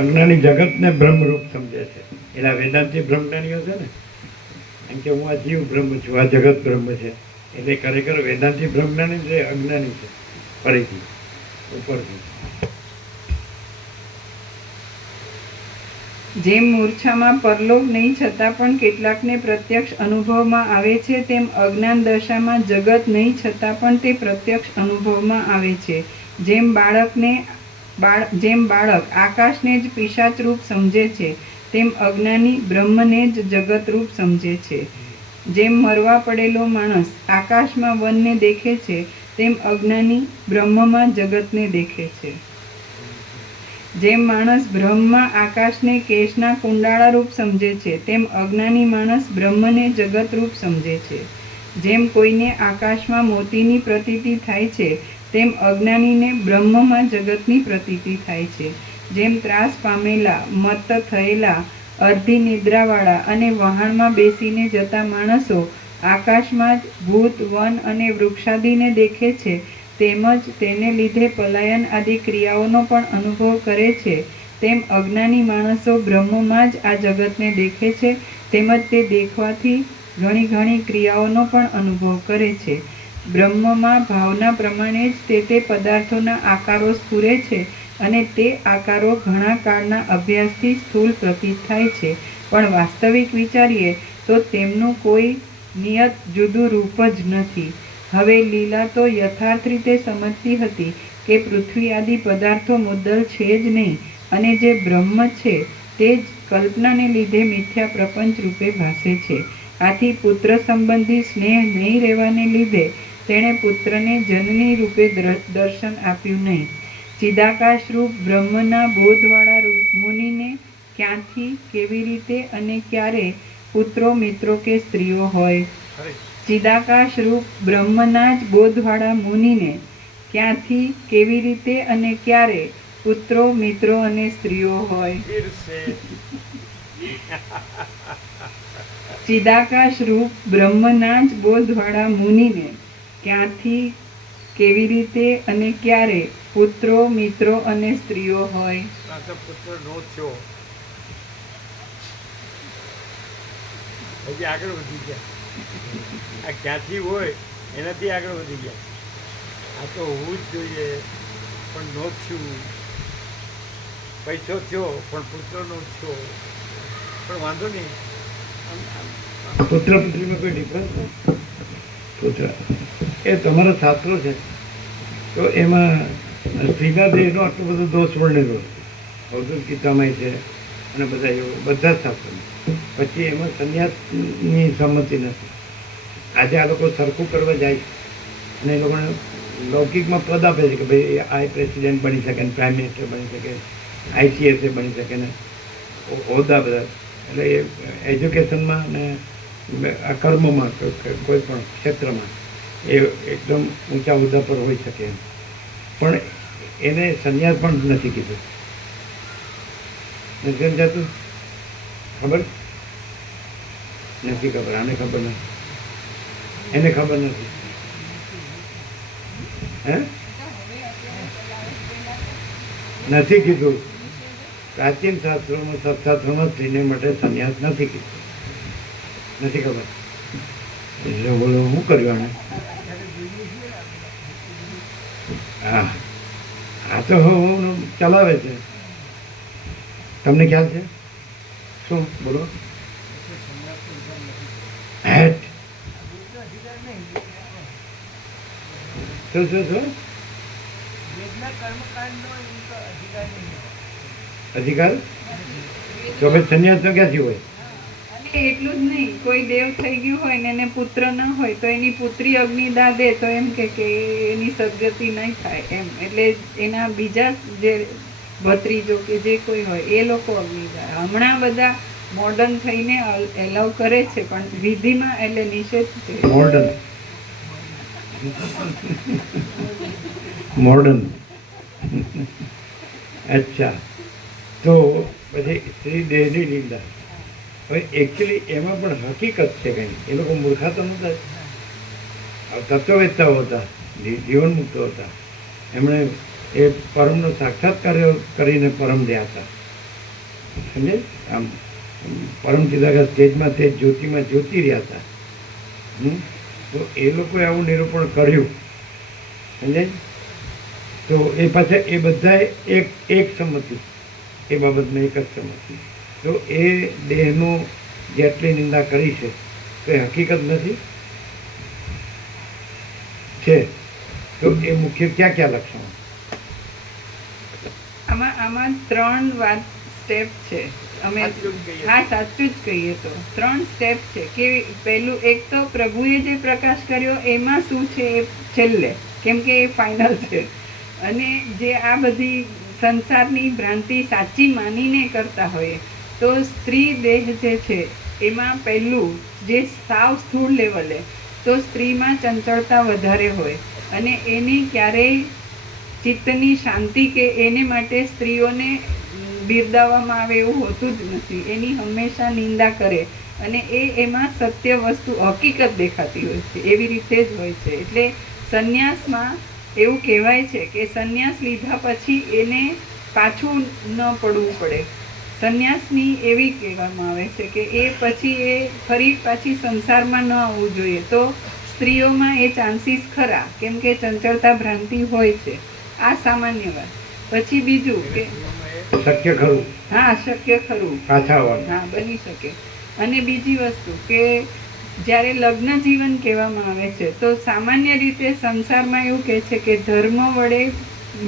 અજ્ઞાની જગતને બ્રહ્મરૂપ સમજે છે. એના વેદાંતિ બ્રહ્મજ્ઞાનીઓ છે ને, એમ કે હું આ જીવ બ્રહ્મ છું, આ જગત બ્રહ્મ છે, એટલે ખરેખર વેદાંતિ બ્રહ્મજ્ઞાની છે, અજ્ઞાની છે. ફરીથી ઉપરથી જેમ મૂર્છામાં પરલોક નહીં છતાં પણ કેટલાકને પ્રત્યક્ષ અનુભવમાં આવે છે, તેમ અજ્ઞાન દશામાં જગત નહીં છતાં પણ તે પ્રત્યક્ષ અનુભવમાં આવે છે. જેમ બાળક આકાશને જ પિશાચરૂપ સમજે છે, તેમ અજ્ઞાની બ્રહ્મને જ જગતરૂપ સમજે છે. જેમ મરવા પડેલો માણસ આકાશમાં વનને દેખે છે, તેમ અજ્ઞાની બ્રહ્મમાં જગતને દેખે છે. જેમ માણસ બ્રહ્મમાં આકાશને કેશના કુંડાળા રૂપ સમજે છે, તેમ અજ્ઞાની માણસ બ્રહ્મને જગત રૂપ સમજે છે. જેમ કોઈને આકાશમાં મોતીની પ્રતીતિ થાય છે, તેમ અજ્ઞાનીને બ્રહ્મમાં જગતની પ્રતીતિ થાય છે. જેમ ત્રાસ પામેલા, મત્ત થયેલા, અર્ધી નિદ્રાવાળા અને વહાણમાં બેસીને જતા માણસો આકાશમાં જ ભૂત, વન અને વૃક્ષાદિને દેખે છે, તેમજ તેને લીધે પલાયન આદિ ક્રિયાઓનો પણ અનુભવ કરે છે, તેમ અજ્ઞાની માણસો બ્રહ્મમાં જ આ જગતને દેખે છે, તેમજ તે દેખવાથી ઘણી ઘણી ક્રિયાઓનો પણ અનુભવ કરે છે. બ્રહ્મમાં ભાવના પ્રમાણે જ તે પદાર્થોના આકારો સ્ફુરે છે અને તે આકારો ઘણા કાળના અભ્યાસથી સ્થૂળ પ્રતીત થાય છે, પણ વાસ્તવિક વિચારીએ તો તેમનું કોઈ નિયત જુદું રૂપ જ નથી. હવે લીલા તો યથાર્થ રીતે સમજતી હતી કે પૃથ્વી આદિ પદાર્થો મુદ્દલ છે જ નહીં, અને જે બ્રહ્મ છે તે જ કલ્પનાને લીધે મિથ્યા પ્રપંચ રૂપે ભાસે છે. આથી પુત્ર સંબંધી સ્નેહ નહીં રહેવાને લીધે તેણે પુત્રને જનની રૂપે દર્શન આપ્યું નહીં. ચિદાકાશ રૂપ બ્રહ્મના બોધવાળા મુનિને ક્યાંથી, કેવી રીતે અને ક્યારે પુત્રો, મિત્રો કે સ્ત્રીઓ હોય? ચિદાકાશ રૂપ બ્રહ્મના જ બોધવાળા મુનિને ક્યાંથી, કેવી રીતે અને ક્યારે પુત્રો, મિત્રો અને સ્ત્રીઓ હોય? ચિદાકાશ રૂપ બ્રહ્મના જ બોધવાળા મુનિને ક્યાંથી, કેવી રીતે અને ક્યારે પુત્રો, મિત્રો અને સ્ત્રીઓ હોય? પુત્ર નો થયો, હજી આગળ વધી ગયા. આ ક્યાંથી હોય એનાથી આગળ વધી ગયા. આ તો હોવું જ જોઈએ, પણ નો થયું. પૈસો થયો પણ પુત્ર નો થયો, પણ વાંધો નહીં. પુત્ર પુત્રીમાં કોઈ ડિફરન્સ નથી. પુત્ર એ તમારો શાસ્ત્રો છે, તો એમાં અને સ્ત્રીના દેહનો આટલો બધો દોષ વર્ણેલો ભગવદ્ ગીતામાં છે અને બધા બધા જ શાસ્ત્રોમાં. પછી એમાં સંન્યાસની સંમતિ નથી. આજે આ લોકો સરખું કરવા જાય છે અને એ લોકોને લૌકિકમાં પદ આપે છે કે ભાઈ આ પ્રેસિડેન્ટ બની શકે ને પ્રાઇમ મિનિસ્ટર બની શકે, આઈસીએસ બની શકે ને હોદ્દા બધા. એટલે એ એજ્યુકેશનમાં અને આ કર્મમાં કોઈ પણ ક્ષેત્રમાં એ એકદમ ઊંચા હોદ્દા પર હોઈ શકે એમ. પણ એને સંન્યાસ પણ નથી કીધું. નથી સમજાતું? ખબર નથી? ખબર આને ખબર નથી, એને ખબર નથી. હે નથી કીધું. પ્રાચીન શાસ્ત્રોમાં સત્શાસ્ત્રોમાં સ્ત્રીને માટે સંન્યાસ નથી કીધું. નથી ખબર. એટલે બોલો શું કર્યું આને? હા, આ તો હું ચલાવે છે. તમને ખ્યાલ છે? શું બોલો? હેટ શું અધિકાર તો ભાઈ સંન્યાસ તો ક્યાંથી હોય? અને એટલું જ નહીં, કોઈ દેવ થઈ ગયું હોય ને એને પુત્ર ન હોય તો એની પુત્રી અગ્નિદાહ દે તો એમ કે એની સદગતિ નહીં થાય એમ. એટલે એના બીજા જે ભત્રીજો કે જે કોઈ હોય એ લોકો અગ્નિદાહ. હમણાં બધા મોડર્ન થઈને એલાવ કરે છે પણ વિધિમાં એટલે નિષેધ છે. મોડર્ન અચ્છા. તો પછી સ્ત્રી દેહની નિંદા. હવે એકચ્યુઅલી એમાં પણ હકીકત છે કંઈ. એ લોકો મૂર્ખા તો નહોતા, તત્વવેત્તાઓ હતા, જીવન મુક્તો હતા. એમણે એ પરમનો સાક્ષાત્કાર કરીને પરમ રહ્યા હતા. સમજે? આમ પરમ ચિદાકાશ સ્ટેજમાં તે જ્યોતિમાં જ્યોતિ રહ્યા હતા. તો એ લોકોએ આવું નિરૂપણ કર્યું. સમજાય? તો એ પાછા એ બધાએ એક સંમતિ, એ બાબતમાં એક જ સંમતિ. તો એ દેહનો જેટલી નિંદા કરી છે તો એ હકીકત નથી છે. તો એ મુખ્ય ક્યાં ક્યાં લક્ષણો? આમાં 3 વાત સ્ટેપ છે. અમે હા સાચું જ કહીએ તો 3 સ્ટેપ છે કે પહેલું એક તો પ્રભુએ જે પ્રકાશ કર્યો એમાં શું છે એ છેલ્લે, કેમ કે એ ફાઇનલ છે. અને જે આ બધી સંસારની ભ્રાંતિ સાચી માનીને કરતા હોય તો સ્ત્રી દેહ જે છે એમાં પહેલું જે સાવ સ્થૂળ લેવલે તો સ્ત્રીમાં ચંચળતા વધારે હોય અને એની ક્યારેય ચિત્તની શાંતિ કે એને માટે સ્ત્રીઓને બિરદાવવામાં આવે એવું હોતું જ નથી. એની હંમેશા નિંદા કરે અને એમાં સત્ય વસ્તુ હકીકત દેખાતી હોય છે. એવી રીતે જ હોય છે. એટલે સંન્યાસમાં એવું કહેવાય છે કે સંન્યાસ લીધા પછી એને પાછું ન પડવું પડે. સંન્યાસની એવી કહેવામાં આવે છે કે એ પછી એ ફરી પાછી સંસારમાં ન આવવું જોઈએ. તો સ્ત્રીઓમાં એ ચાન્સીસ ખરા, કેમ કે ચંચળતા ભ્રાંતિ હોય છે. આ સામાન્ય વાત. પછી બીજું કે શક્ય ખરું? હા, શક્ય ખરું. પાછા આવવાનું? હા, બની શકે. અને બીજી વસ્તુ કે જ્યારે લગ્ન જીવન કહેવામાં આવે છે તો સામાન્ય રીતે સંસારમાં એવું કહે છે કે ધર્મ વડે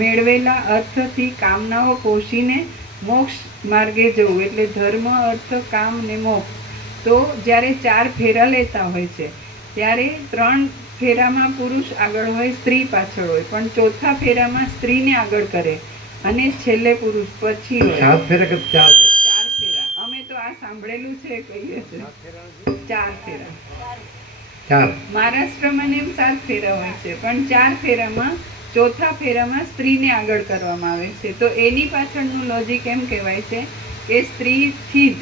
મેળવેલા અર્થથી કામનાઓ પોષીને મોક્ષ માર્ગે જવું. એટલે ધર્મ, અર્થ, કામ ને મોક્ષ. તો જ્યારે 4 ફેરા લેતા હોય છે ત્યારે 3 ફેરામાં પુરુષ આગળ હોય, સ્ત્રી પાછળ હોય, પણ 4થા ફેરામાં સ્ત્રીને આગળ કરે અને છેલ્લે પુરુષ પછી હોય. 7 ફેરા કે 4 ફેરા? 4 ફેરા. અમે તો આ સાંભળેલું છે, કહીએ છે 4 ફેરા. 4 મહારાષ્ટ્રમાં એમ 7 ફેરા હોય છે, પણ 4 ફેરામાં 4થા ફેરામાં સ્ત્રીને આગળ કરવામાં આવે છે. તો એની પાછળનું લોજિક એમ કહેવાય છે કે સ્ત્રીથી જ,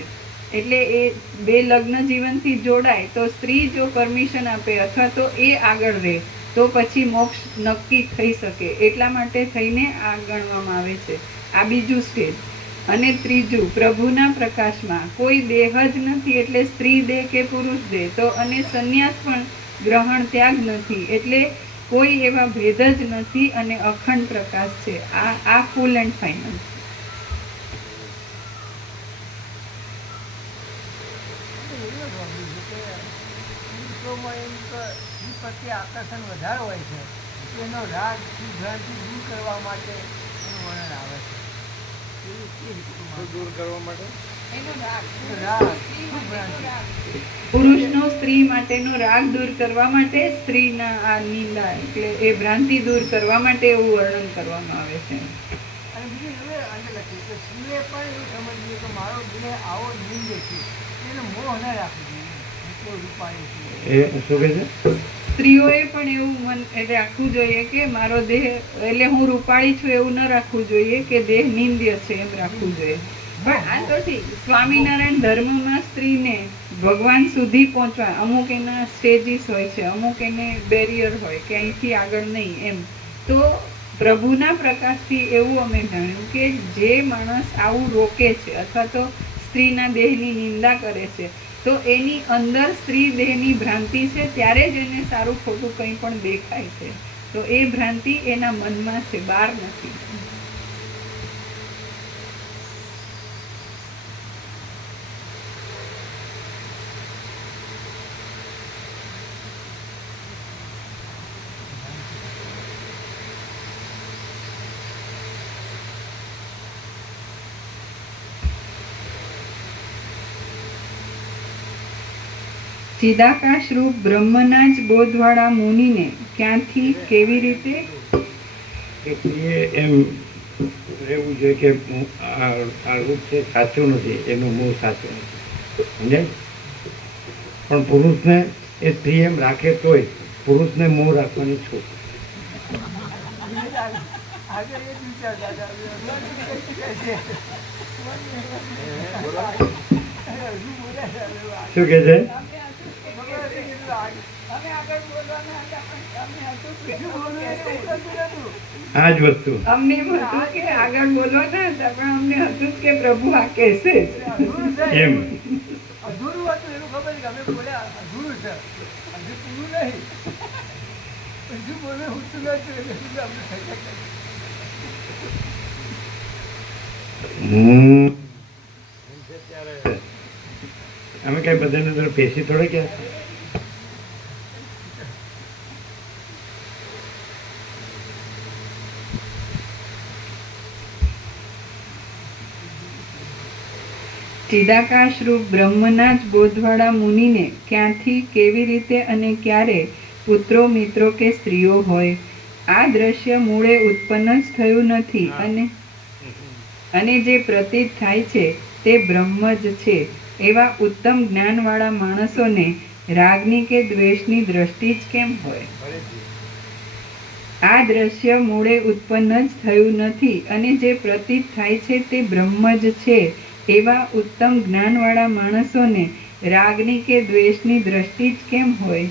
એટલે એ 2 લગ્ન જીવનથી જોડાય તો સ્ત્રી જો પરમિશન આપે અથવા તો એ આગળ રહે તો પછી મોક્ષ નક્કી થઈ શકે. એટલા માટે થઈને આ ગણવામાં આવે છે. આ બીજું સ્ટેજ. અને ત્રીજું, પ્રભુના પ્રકાશમાં કોઈ દેહ જ નથી, એટલે સ્ત્રી દેહ કે પુરુષ દેહ. તો અને સંન્યાસ પણ ગ્રહણ ત્યાગ નથી, એટલે કોઈ એવા ભેદ જ નથી અને અખંડ પ્રકાશ છે. આ ફૂલ એન્ડ ફાઇનલ. પુરુષોમાં એમ તો સ્ત્રી પ્રત્યે આકર્ષણ વધારે હોય છે એનો રાગ ભ્રાંતિ દૂર કરવા માટે એનું વર્ણન આવે છે. એ શું દૂર કરવા માટે? પુરુષનો સ્ત્રી માટેનો રાગ દૂર કરવા માટે, સ્ત્રીના આ નિંદા એટલે એ ભ્રાંતિ દૂર કરવા માટે એવું વર્ણન કરવામાં આવે છે. અને બીજું હવે અંદર લખ્યું કે સ્ત્રીએ પણ એવું સમજવું કે મારો દેહ આવો નિંદે છે, એનો મોહ ન રાખવો જોઈએ. કોઈ રૂપાયો છે એ શું કહે છે? સ્ત્રીઓએ પણ એવું મન એટલે રાખવું જોઈએ કે મારો દેહ એટલે હું રૂપાળી છું એવું ન રાખવું જોઈએ કે દેહ નિંદ્ય છે એમ રાખવું જોઈએ. પણ આ તો ઠીક, સ્વામિનારાયણ ધર્મમાં સ્ત્રીને ભગવાન સુધી પહોંચવા અમુક એના સ્ટેજીસ હોય છે, અમુક એને બેરિયર હોય કે અહીંથી આગળ નહીં એમ. તો પ્રભુના પ્રકાશથી એવું અમે જાણ્યું કે જે માણસ આવું રોકે છે અથવા તો સ્ત્રીના દેહની નિંદા કરે છે, તો એની અંદર સ્ત્રી દેહની ભ્રાંતિ છે, ત્યારે જ એને સારું ખોટું કંઈ પણ દેખાય છે. તો એ ભ્રાંતિ એના મનમાં છે, બહાર નથી. ચિદાકાશ રૂપ બ્રહ્મના જ બોધવાળા મુનિને ક્યાંથી કેવી રીતે કે સ્ત્રીએ એમ રહેવું જોઈએ કે આ રૂપ છે સાચું નથી, એનું મૂળ સાચું નથી, સમજાય? પણ પુરુષને એ સ્ત્રી એમ રાખે તોય પુરુષને મોહ રાખવાની છૂટ. આગળ એ જ વિચારતા હતા. શું કહે છે? આ જ વસ્તુ અમને એમ હતું કે આગળ બોલવાના હતા, પણ અમને હતું કે પ્રભુ આ કહેશે જ. એમ અધૂરું હતું એનું ખબર છે કે અમે બોલ્યા અધૂરું છે, હજુ પૂરું નહીં. હજુ બોલે ઉઠતું નતું એટલે સુધી અમને સજા કરી. હમ એમ છે ત્યારે અમે કઈ બધાને અંદર પેશી થોડે ક્યાં છે? ચિદાકાશ રૂપ બ્રહ્મના જ બોધવાળા મુનિને ક્યાંથી કેવી રીતે અને ક્યારે પુત્રો મિત્રો કે સ્ત્રીઓ હોય, આ દ્રશ્ય મૂળે ઉત્પન્ન જ થયું નથી અને જે પ્રતીત થાય છે તે બ્રહ્મ જ છે. એવા ઉત્તમ જ્ઞાનવાળા માણસોને રાગની કે દ્વેષની દ્રષ્ટિ જ કેમ હોય? આ દ્રશ્ય મૂળે ઉત્પન્ન જ થયું નથી અને જે પ્રતીત થાય છે તે બ્રહ્મ જ છે. એવા ઉત્તમ જ્ઞાનવાળા માણસોને રાગની કે દ્વેષની દ્રષ્ટિ જ કેમ હોય?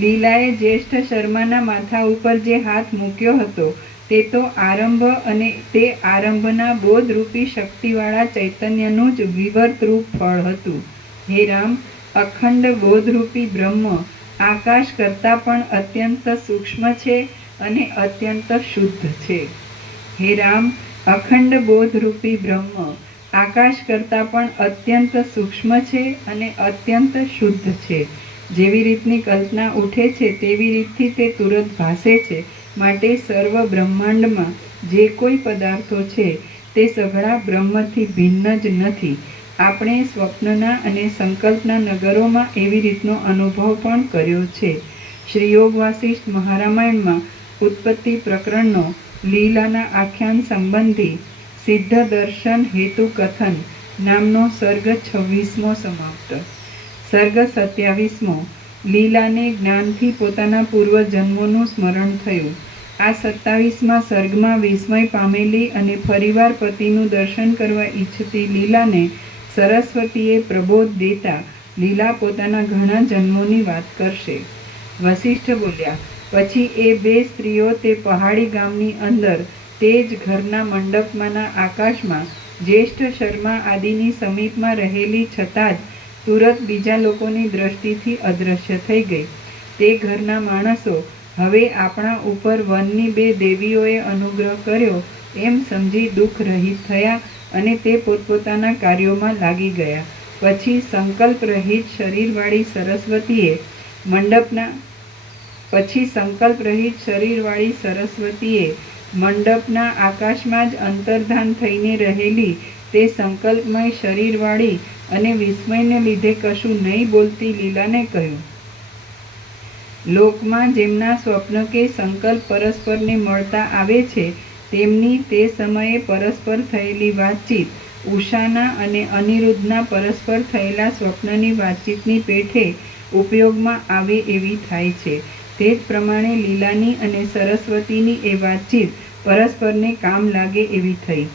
લીલાએ જ્યેષ્ઠ શર્માના માથા ઉપર જે હાથ મૂક્યો હતો તે તો આરંભ અને તે આરંભના બોધરૂપી શક્તિવાળા ચૈતન્યનું જ વિવર્તરૂપ ફળ હતું. હે રામ, અખંડ બોધરૂપી બ્રહ્મ આકાશ કરતાં પણ અત્યંત સૂક્ષ્મ છે અને અત્યંત શુદ્ધ છે. હે રામ, અખંડ બોધરૂપી બ્રહ્મ આકાશ કરતાં પણ અત્યંત સૂક્ષ્મ છે અને અત્યંત શુદ્ધ છે. જેવી રીતની કલ્પના ઉઠે છે તેવી રીતથી તે તુરત ભાસે છે. માટે સર્વ બ્રહ્માંડમાં જે કોઈ પદાર્થો છે તે સઘળા બ્રહ્મથી ભિન્ન જ નથી. આપણે સ્વપ્નના અને સંકલ્પના નગરોમાં એવી રીતનો અનુભવ પણ કર્યો છે. શ્રી યોગ વાસિષ્ઠ મહારામાયણમાં ઉત્પત્તિ પ્રકરણનો લીલાના આખ્યાન સંબંધી સિદ્ધ દર્શન હેતુ કથન નામનો સર્ગ 26મો સમાપ્ત. સર્ગ 27મો. લીલાને જ્ઞાનથી પોતાના પૂર્વજન્મોનું સ્મરણ થયું. આ 27મા સર્ગમાં વિસ્મય પામેલી અને ફરીવાર પતિનું દર્શન કરવા ઈચ્છતી લીલાને સરસ્વતીએ પ્રબોધ દેતા લીલા પોતાના ઘણા જન્મોની વાત કરશે. વસિષ્ઠ બોલ્યા, પછી એ બે સ્ત્રીઓ તે પહાડી ગામની અંદર તે જ ઘરના મંડપમાંના આકાશમાં જ્યેષ્ઠ શર્મા આદિની સમીપમાં રહેલી છતાં જ તુરત બીજા લોકોની દ્રષ્ટિથી અદૃશ્ય થઈ ગઈ. તે ઘરના માણસો હવે આપણા ઉપર વનની બે દેવીઓએ અનુગ્રહ કર્યો એમ સમજી દુઃખ રહિત થયા અને તે પોતપોતાના કાર્યોમાં લાગી ગયા. પછી સંકલ્પ રહિત શરીરવાળી સરસ્વતીએ મંડપના પછી સંકલ્પ રહિત શરીરવાળી સરસ્વતીએ મંડપના આકાશમાં જ અંતર્ધાન થઈને રહેલી તે સંકલ્પમય શરીરવાળી અને વિસ્મયને લીધે કશું નહીં બોલતી લીલાને કહ્યું, લોકમાં જેમના સ્વપ્ન કે સંકલ્પ પરસ્પરને મળતા આવે છે તેમની તે સમયે પરસ્પર થયેલી વાતચીત ઉષાના અને અનિરુદ્ધના પરસ્પર થયેલા સ્વપ્નની વાતચીતની પેઠે ઉપયોગમાં આવે એવી થાય છે. તે જ પ્રમાણે લીલાની અને સરસ્વતીની એ વાતચીત પરસ્પરને કામ લાગે એવી થઈ.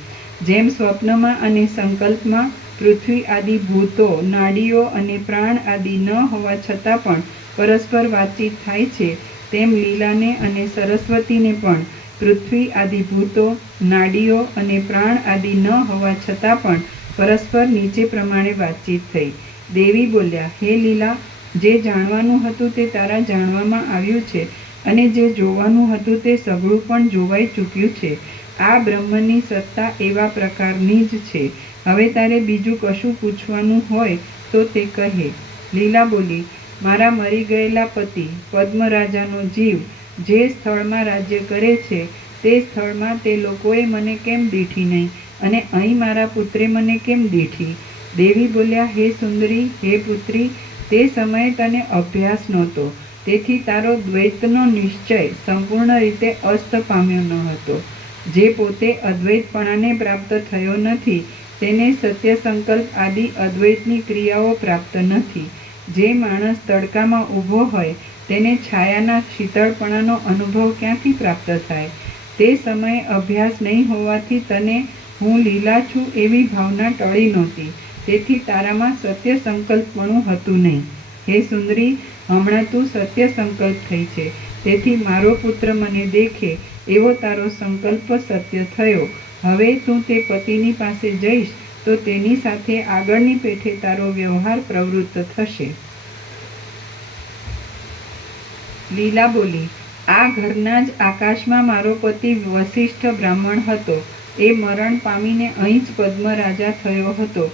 જેમ સ્વપ્નમાં અને સંકલ્પમાં પૃથ્વી આદિ ભૂતો, નાડીઓ અને પ્રાણ આદિ ન હોવા છતાં પણ પરસ્પર વાતચીત થાય છે, તેમ લીલાને અને સરસ્વતીને પણ પૃથ્વી આદિ ભૂતો, નાડીઓ અને પ્રાણ આદિ ન હોવા છતાં પણ પરસ્પર નીચે પ્રમાણે વાતચીત થઈ. દેવી બોલ્યા, હે લીલા, જે જાણવાનું હતું તે તારા જાણવામાં આવ્યું છે અને જે જોવાનું હતું તે સઘળું પણ જોવાઈ ચૂક્યું છે. આ બ્રહ્મની સત્તા એવા પ્રકારની જ છે. હવે તારે બીજું કશું પૂછવાનું હોય તો તે કહે. લીલા બોલી, મારા મરી ગયેલા પતિ પદ્મરાજાનો જીવ જે સ્થળમાં રાજ્ય કરે છે તે સ્થળમાં તે લોકોએ મને કેમ દીઠી નહીં અને અહીં મારા પુત્રે મને કેમ દીઠી? દેવી બોલ્યા, હે સુંદરી, હે પુત્રી, તે સમયે તને અભ્યાસ નહોતો, તેથી તારો દ્વૈતનો નિશ્ચય સંપૂર્ણ રીતે અસ્ત પામ્યો ન હતો. જે પોતે અદ્વૈતપણાને પ્રાપ્ત થયો નથી તેને સત્ય સંકલ્પ આદિ અદ્વૈતની ક્રિયાઓ પ્રાપ્ત નથી. જે માણસ તડકામાં ઊભો હોય તેને છાયાના શીતળપણાનો અનુભવ ક્યાંથી પ્રાપ્ત થાય? તે સમયે અભ્યાસ નહીં હોવાથી તને હું લીલા છું એવી ભાવના ટળી નહોતી, તેથી તારામાં સત્ય સંકલ્પપણું હતું નહીં. હે સુંદરી, હમણાં તું સત્ય સંકલ્પ થઈ છે, તેથી મારો પુત્ર મને દેખે એવો તારો સંકલ્પ સત્ય થયો. હવે તું તે પતિની પાસે જઈશ તો તેની સાથે આગળની પેઠે તારો વ્યવહાર પ્રવૃત્ત થશે. લીલા બોલી, આ ઘરના જ આકાશમાં મારો પતિ વસિષ્ઠ બ્રાહ્મણ હતો. એ મરણ પામીને અહીં જ પદ્મરાજા થયો હતો.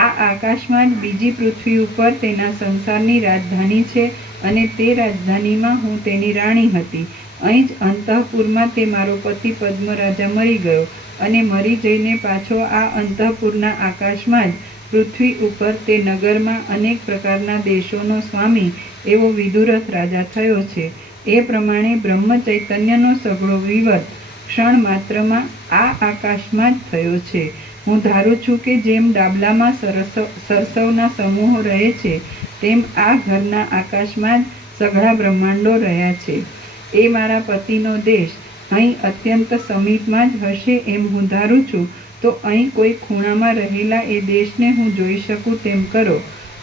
આ આકાશમાં જ બીજી પૃથ્વી ઉપર તેના સંસારની રાજધાની છે અને તે રાજધાનીમાં હું તેની રાણી હતી. અહીં જ અંતઃપુરમાં તે મારો પતિ પદ્મરાજા મરી ગયો અને મરી જઈને પાછો આ અંતઃપુરના આકાશમાં જ પૃથ્વી ઉપર તે નગરમાં અનેક પ્રકારના દેશોનો સ્વામી એવો વિદુરથ રાજા થયો છે. એ પ્રમાણે બ્રહ્મ ચૈતન્યનો સઘળો વિવર્ત ક્ષણ માત્રમાં આ આકાશમાં જ થયો છે. હું ધારું છું કે જેમ ડાબલામાં સરસવના સમૂહો રહે છે તેમ આ ઘરના આકાશમાં જ સઘળા બ્રહ્માંડો રહ્યા છે. એ મારા પતિનો દેશ અહીં અત્યંત સમીપમાં જ હશે એમ હું ધારું છું, તો અહીં કોઈ ખૂણામાં રહેલા એ દેશને હું જોઈ શકું તેમ કરો.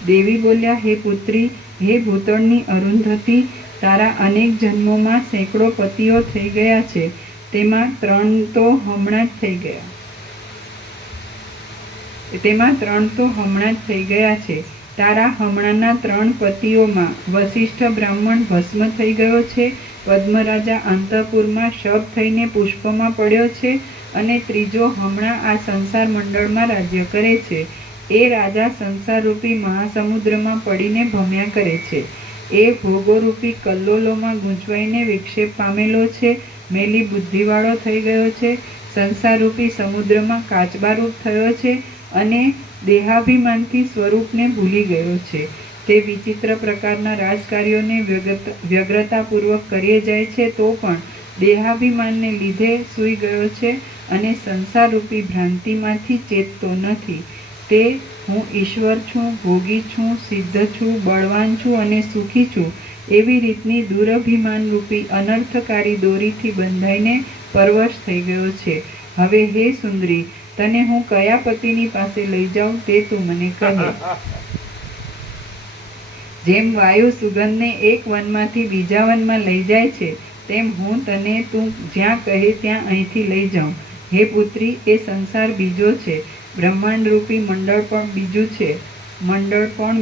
દેવી બોલ્યા, હે પુત્રી, હે ભૂતળની અરુંધતી, તારા અનેક જન્મોમાં સેંકડો પતિઓ થઈ ગયા છે, તેમાં 3 તો હમણાં જ થઈ ગયા છે. તારા હમણાંના 3 પતિઓમાં વસિષ્ઠ બ્રાહ્મણ ભસ્મ થઈ ગયો છે, પદ્મરાજા અંતઃપુરમાં શબ થઈને પુષ્પમાં પડ્યો છે અને ત્રીજો હમણાં આ સંસાર મંડળમાં રાજ્ય કરે છે. એ રાજા સંસારરૂપી મહાસમુદ્રમાં પડીને ભમ્યા કરે છે. એ ભોગોરૂપી કલ્લોલોમાં ગૂંચવાઈને વિક્ષેપ પામેલો છે, મેલી બુદ્ધિવાળો થઈ ગયો છે, સંસારરૂપી સમુદ્રમાં કાચબારૂપ થયો છે અને દેહાભિમાનથી સ્વરૂપને ભૂલી ગયો છે. તે વિચિત્ર પ્રકારના રાજકાર્યોને વ્યગ્રતાપૂર્વક કરીએ જાય છે તો પણ દેહાભિમાનને લીધે સૂઈ ગયો છે અને સંસારરૂપી ભ્રાંતિમાંથી ચેતતો નથી. તે હું ઈશ્વર છું, ભોગી છું, સિદ્ધ છું, બળવાન છું અને સુખી છું એવી રીતની દુરભિમાનરૂપી અનર્થકારી દોરીથી બંધાઈને પરવશ થઈ ગયો છે. હવે હે સુંદરી, તને હું કયા પતિની પાસે લઈ જાઉં તે તું મને કહે. જેમ વાયુ સુગંધને એક વનમાંથી બીજા વનમાં લઈ જાય છે તેમ હું તને તું જ્યાં કહે ત્યાં અહીંથી લઈ જાઉં. હે પુત્રી, એ સંસાર બીજો છે, બ્રહ્માંડરૂપી મંડળ પણ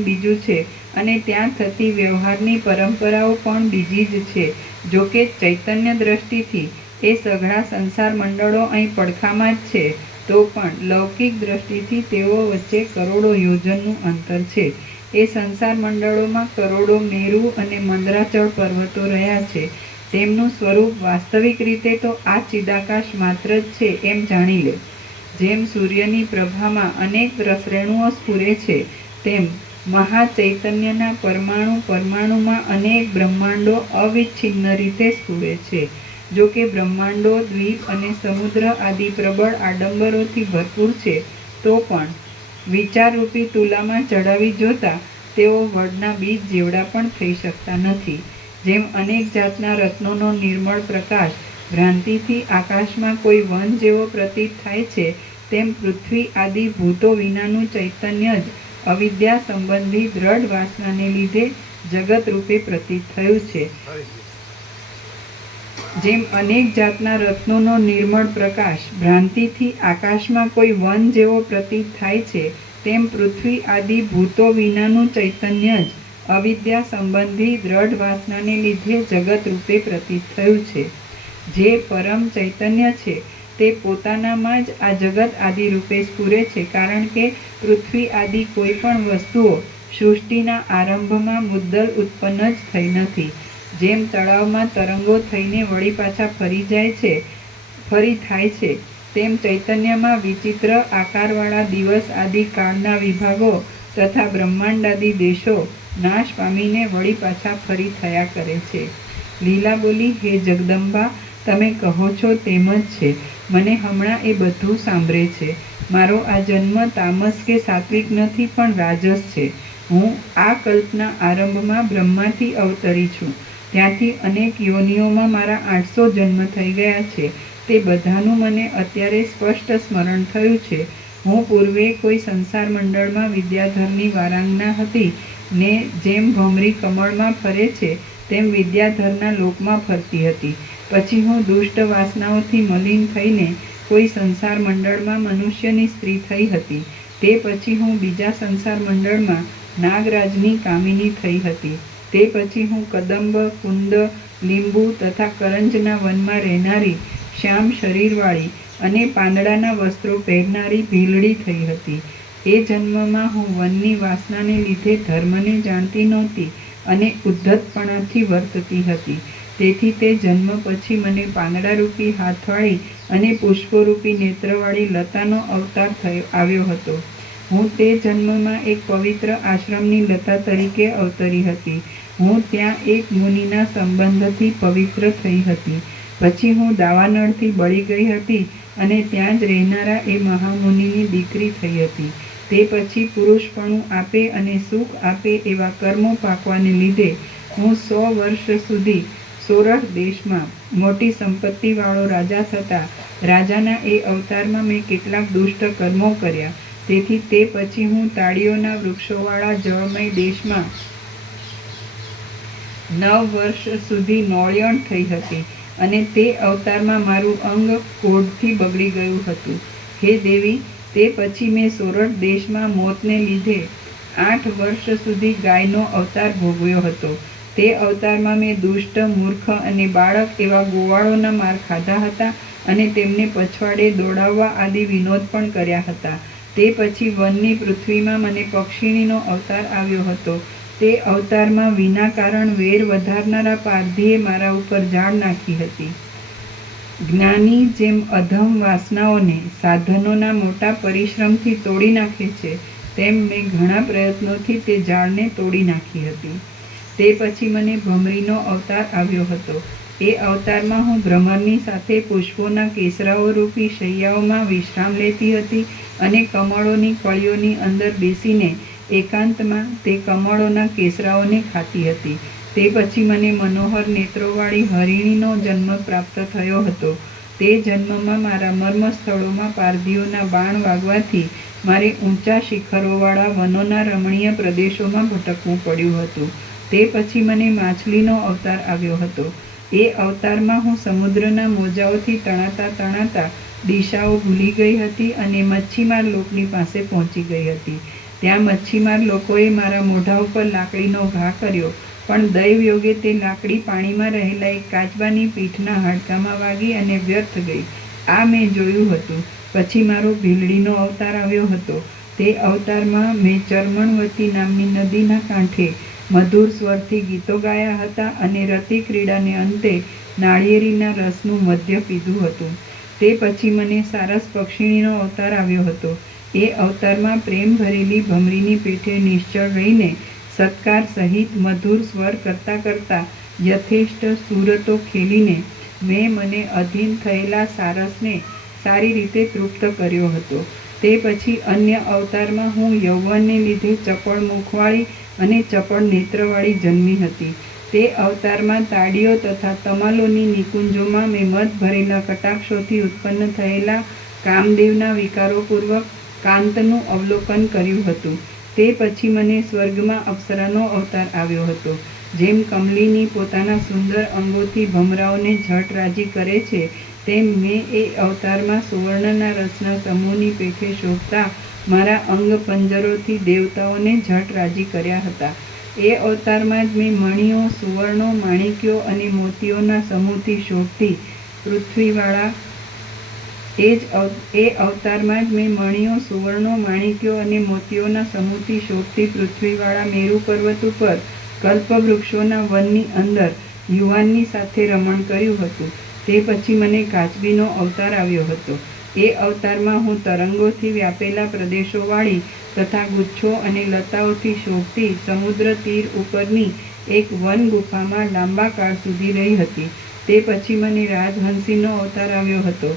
બીજું છે અને ત્યાં થતી વ્યવહારની પરંપરાઓ પણ બીજી જ છે. જોકે ચૈતન્ય દ્રષ્ટિથી એ સઘળા સંસાર મંડળો અહીં પડખામાં જ છે, તો પણ લૌકિક દ્રષ્ટિથી તેઓ વચ્ચે કરોડો યોજનનું અંતર છે. એ સંસાર મંડળોમાં કરોડો મેરુ અને મંદરાચળ પર્વતો રહ્યા છે. તેમનું સ્વરૂપ વાસ્તવિક રીતે તો આ ચિદાકાશ માત્ર જ છે એમ જાણી લે. જેમ સૂર્યની પ્રભામાં અનેક રસરેણુઓ સ્ફુરે છે, તેમ મહાચૈતન્યના પરમાણુમાં અનેક બ્રહ્માંડો અવિચ્છિન્ન રીતે સ્ફુરે છે. જો કે બ્રહ્માંડો, દ્વીપ અને સમુદ્ર આદિ પ્રબળ આડંબરોથી ભરપૂર છે, તો પણ વિચારરૂપી તુલામાં ચડાવી જોતા તેઓ વડના બીજ જેવડા પણ થઈ શકતા નથી. જેમ અનેક જાતના રત્નોનો નિર્મળ પ્રકાશ ભ્રાંતિથી આકાશમાં કોઈ વન જેવો પ્રતીત થાય છે, તેમ પૃથ્વી આદિ ભૂતો વિનાનું ચૈતન્ય જ અવિદ્યા સંબંધી દ્રઢ વાસનાને લીધે જગત રૂપે પ્રતીત થયું છે. જેમ અનેક જાતના રત્નોનો નિર્મળ પ્રકાશ ભ્રાંતિથી આકાશમાં કોઈ વન જેવો પ્રતીત થાય છે, તેમ પૃથ્વી આદિ ભૂતો વિનાનું ચૈતન્ય જ અવિદ્યા સંબંધી દ્રઢ વાસનાને લીધે જગત રૂપે પ્રતીત થયું છે. જે પરમ ચૈતન્ય છે તે પોતાનામાં જ આ જગત આદિ રૂપે સ્ફુરે છે, કારણ કે પૃથ્વી આદિ કોઈ પણ વસ્તુઓ સૃષ્ટિના આરંભમાં મુદ્દલ ઉત્પન્ન જ થઈ નથી. જેમ તળાવમાં તરંગો થઈને વળી પાછા ફરી થાય છે, તેમ ચૈતન્યમાં વિચિત્ર આકારવાળા દિવસ આદિ કાળના વિભાગો તથા બ્રહ્માંડાદિ દેશો નાશ પામીને વળી પાછા ફરી થયા કરે છે. લીલા બોલી, હે જગદંબા, તમે કહો છો તેમ જ છે. મને હમણાં એ બધું સાંભળે છે. મારો આ જન્મ તામસ કે સાત્વિક નથી, પણ રાજસ છે. હું આ કલ્પના આરંભમાં બ્રહ્માથી અવતરી છું. ત્યાંથી અનેક યોનિઓમાં મારા 800 જન્મ થઈ ગયા છે. તે બધાનું મને અત્યારે સ્પષ્ટ સ્મરણ થયું છે. હું પૂર્વે કોઈ સંસાર મંડળમાં વિદ્યાધરની વારાંગના હતી ને જેમ ભમરી કમળમાં ફરે છે તેમ વિદ્યાધરના લોકમાં ફરતી હતી. પછી હું દુષ્ટ વાસનાઓથી મલિન થઈને કોઈ સંસાર મંડળમાં મનુષ્યની સ્ત્રી થઈ હતી. તે પછી હું બીજા સંસાર મંડળમાં નાગરાજની કામિની થઈ હતી. તે પછી હું કદંબ, કુંદ, લીંબુ તથા કરંજના વનમાં રહેનારી શ્યામ શરીરવાળી અને પાંદડાના વસ્ત્રો પહેરનારી ભીલડી થઈ હતી. એ જન્મમાં હું વનની વાસનાને લીધે ધર્મને જાણતી નહોતી અને ઉદ્ધતપણાથી વર્તતી હતી. તેથી તે જન્મ પછી મને પાંદડારૂપી હાથવાળી અને પુષ્પરૂપી નેત્રવાળી લતાનો અવતાર આવ્યો હતો. હું તે જન્મમાં એક પવિત્ર આશ્રમની લતા તરીકે અવતરી હતી. હું ત્યાં એક મુનિના સંબંધથી પવિત્ર થઈ હતી. પછી હું દાવાનળથી બળી ગઈ હતી અને ત્યાં જ રહેનારા એ મહામુનિની દીકરી થઈ હતી. તે પછી પુરુષપણું આપે અને સુખ આપે એવા કર્મો પાકવાને લીધે હું 100 વર્ષ સુધી સોરઠ દેશમાં મોટી સંપત્તિવાળો રાજા થતા રાજાના એ અવતારમાં મેં કેટલાક દુષ્ટ કર્મો કર્યા. તેથી તે પછી હું તાળીઓના વૃક્ષોવાળા જળમય દેશમાં 9 વર્ષ સુધી નોળિયણ થઈ હતી અને તે અવતારમાં મારું અંગ કોઢથી બગડી ગયું હતું. હે દેવી, તે પછી મેં સોરઠ દેશમાં મોતને લીધે 8 વર્ષ સુધી ગાયનો અવતાર ભોગવ્યો હતો. તે અવતારમાં મેં દુષ્ટ, મૂર્ખ અને બાળક એવા ગોવાળોના માર ખાધા હતા અને તેમને પછવાડે દોડાવવા આદિ વિનોદ પણ કર્યા હતા. તે પછી વનની પૃથ્વીમાં મને પક્ષિણીનો અવતાર આવ્યો હતો. તે અવતારમાં વિના કારણ વેર વધારનારા પારધીએ મારા ઉપર ઝાડ નાખી હતી. જ્ઞાની જેમ અધમ વાસનાઓને સાધનોના મોટા પરિશ્રમથી તોડી નાખે છે, તેમ મેં ઘણા પ્રયત્નોથી તે ઝાડને તોડી નાખી હતી. તે પછી મને ભમરીનો અવતાર આવ્યો હતો. એ અવતારમાં હું ભ્રમરની સાથે પુષ્પોના કેસરાઓ રૂપી શૈયાઓમાં વિશ્રામ લેતી હતી અને કમળોની કળીઓની અંદર બેસીને એકાંતમાં તે કમળોના કેસરાઓને ખાતી હતી. તે પછી મને મનોહર નેત્રોવાળી હરિણીનો જન્મ પ્રાપ્ત થયો હતો. તે જન્મમાં મારા મર્મ સ્થળોમાં પારધીઓના બાણ વાગવાથી મારે ઊંચા શિખરોવાળા વનોના રમણીય પ્રદેશોમાં ભટકવું પડ્યું હતું. તે પછી મને માછલીનો અવતાર આવ્યો હતો. એ અવતારમાં હું સમુદ્રના મોજાઓથી તણાતા દિશાઓ ભૂલી ગઈ હતી અને મચ્છીમાર લોકની પાસે પહોંચી ગઈ હતી. ત્યાં મચ્છીમાર લોકોએ મારા મોઢા ઉપર લાકડીનો ઘા કર્યો, પણ દૈવ યોગે તે લાકડી પાણીમાં રહેલા એક કાચબાની પીઠના હાડકામાં વાગી અને વ્યર્થ ગઈ. આ મેં જોયું હતું. પછી મારો ભીલડીનો અવતાર આવ્યો હતો. તે અવતારમાં મેં ચર્મણવતી નામની નદીના કાંઠે મધુર સ્વરથી ગીતો ગાયા હતા અને રતિ ક્રીડાને અંતે નાળિયેરીના રસનું મધ્ય પીધું હતું. તે પછી મને સારસ પક્ષિણીનો અવતાર આવ્યો હતો. એ અવતારમાં પ્રેમ ભરેલી ભમરીની પીઠે નિશ્ચળ રહીને સત્કાર સહિત મધુર સ્વર કરતાં કરતાં યથેષ્ટ સુરતો ખેલીને મેં મને અધીન થયેલા સારસને સારી રીતે તૃપ્ત કર્યો હતો. તે પછી અન્ય અવતારમાં હું યૌવનને લીધે ચપળ મુખવાળી અને ચપળ નેત્રવાળી જન્મી હતી. તે અવતારમાં તાળીઓ તથા તમાલોની નિકુંજોમાં મેં મત ભરેલા કટાક્ષોથી ઉત્પન્ન થયેલા કામદેવના વિકારોપૂર્વક કાંતનું અવલોકન કર્યું હતું. તે પછી મને સ્વર્ગમાં અપ્સરાનો અવતાર આવ્યો હતો. જેમ કમલિની પોતાના સુંદર અંગોથી ભમરાઓને ઝટ રાજી કરે છે, તેમ મેં એ અવતારમાં સુવર્ણના રસના સમૂહની પેઠે શોભતા મારા અંગ પંજરોથી દેવતાઓને ઝટ રાજી કર્યા હતા. એ અવતારમાં જ મેં મણિઓ, સુવર્ણો, માણિક્યો અને મોતીઓના સમૂહથી શોભતી પૃથ્વીવાળા એ અવતારમાં જ મેં મણિઓ, સુવર્ણો, માણિક્યો અને મોતીઓના સમૂહથી શોભતી પૃથ્વીવાળા મેરુ પર્વત ઉપર કલ્પવૃક્ષોના વનની અંદર યુવાનની સાથે રમણ કર્યું હતું. તે પછી મને કાચબીનો અવતાર આવ્યો હતો. એ અવતારમાં હું તરંગોથી વ્યાપેલા પ્રદેશોવાળી તથા ગુચ્છો અને લતાઓથી શોભતી સમુદ્ર તીર ઉપરની એક વન ગુફામાં લાંબા કાળ સુધી રહી હતી. તે પછી મને રાજહંસીનો અવતાર આવ્યો હતો.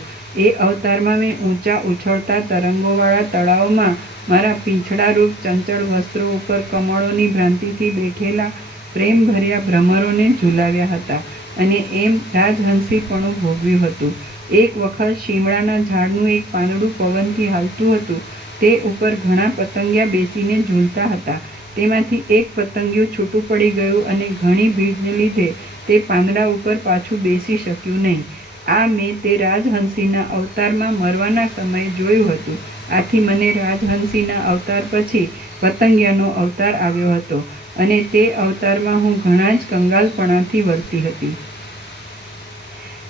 એ અવતારમાં મેં ઊંચા ઉછળતા તરંગોવાળા તળાવમાં મારા પીંછડારૂપ ચંચળ વસ્ત્રો ઉપર કમળોની ભ્રાંતિથી બેઠેલા પ્રેમભર્યા ભ્રમરોને ઝુલાવ્યા હતા અને એમ રાજહંસીપણું ભોગવ્યું હતું. એક વખત શીમળાના ઝાડનું એક પાંદડું પવનથી હાલતું હતું. તે ઉપર ઘણા પતંગિયા બેસીને ઝૂલતા હતા. તેમાંથી એક પતંગિયું છૂટું પડી ગયું અને ઘણી ભીડને લીધે તે પાંદડા ઉપર પાછું બેસી શક્યું નહીં. આ મેં તે રાજહંસીના અવતારમાં મરવાના સમયે જોયું હતું. આથી મને રાજહંસીના અવતાર પછી પતંગિયાનો અવતાર આવ્યો હતો અને તે અવતારમાં હું ઘણા જ કંગાલપણાથી વર્તી હતી.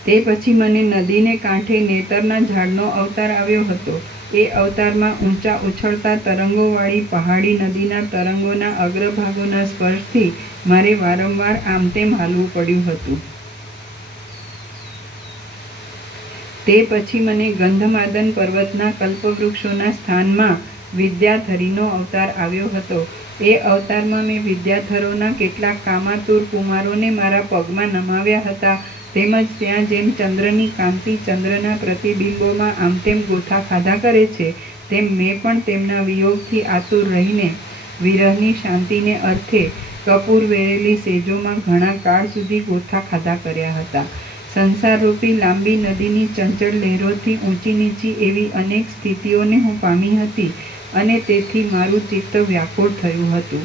તે પછી મને નદીને કાંઠે નેતરના ઝાડનો અવતાર આવ્યો હતો. એ અવતારમાં ઊંચા ઉછળતા તરંગોવાળી પહાડી નદીના તરંગોના અગ્રભાગોના સ્પર્શથી મારે વારંવાર આમ તેમ હાલવું પડ્યું હતું. તે પછી મને ગંધમાદન પર્વતના કલ્પવૃક્ષોના સ્થાનમાં વિદ્યાધરીનો અવતાર આવ્યો હતો. એ અવતારમાં મેં વિદ્યાધરોના કેટલાક કામાતુર કુમારોને મારા પગમાં નમાવ્યા હતા. તેમજ ત્યાં જેમ ચંદ્રની કાંતિ ચંદ્રના પ્રતિબિંબોમાં આમ તેમ ગોથા ખાધા કરે છે, તેમ મેં પણ તેમના વિયોગથી આતુર રહીને વિરહની શાંતિને અર્થે કપૂર વેરેલી સેજોમાં ઘણા કાળ સુધી ગોથા ખાધા કર્યા હતા. સંસારરૂપી લાંબી નદીની ચંચળ લહેરોથી ઊંચી નીચી એવી અનેક સ્થિતિઓને હું પામી હતી અને તેથી મારું ચિત્ત વ્યાકુળ થયું હતું.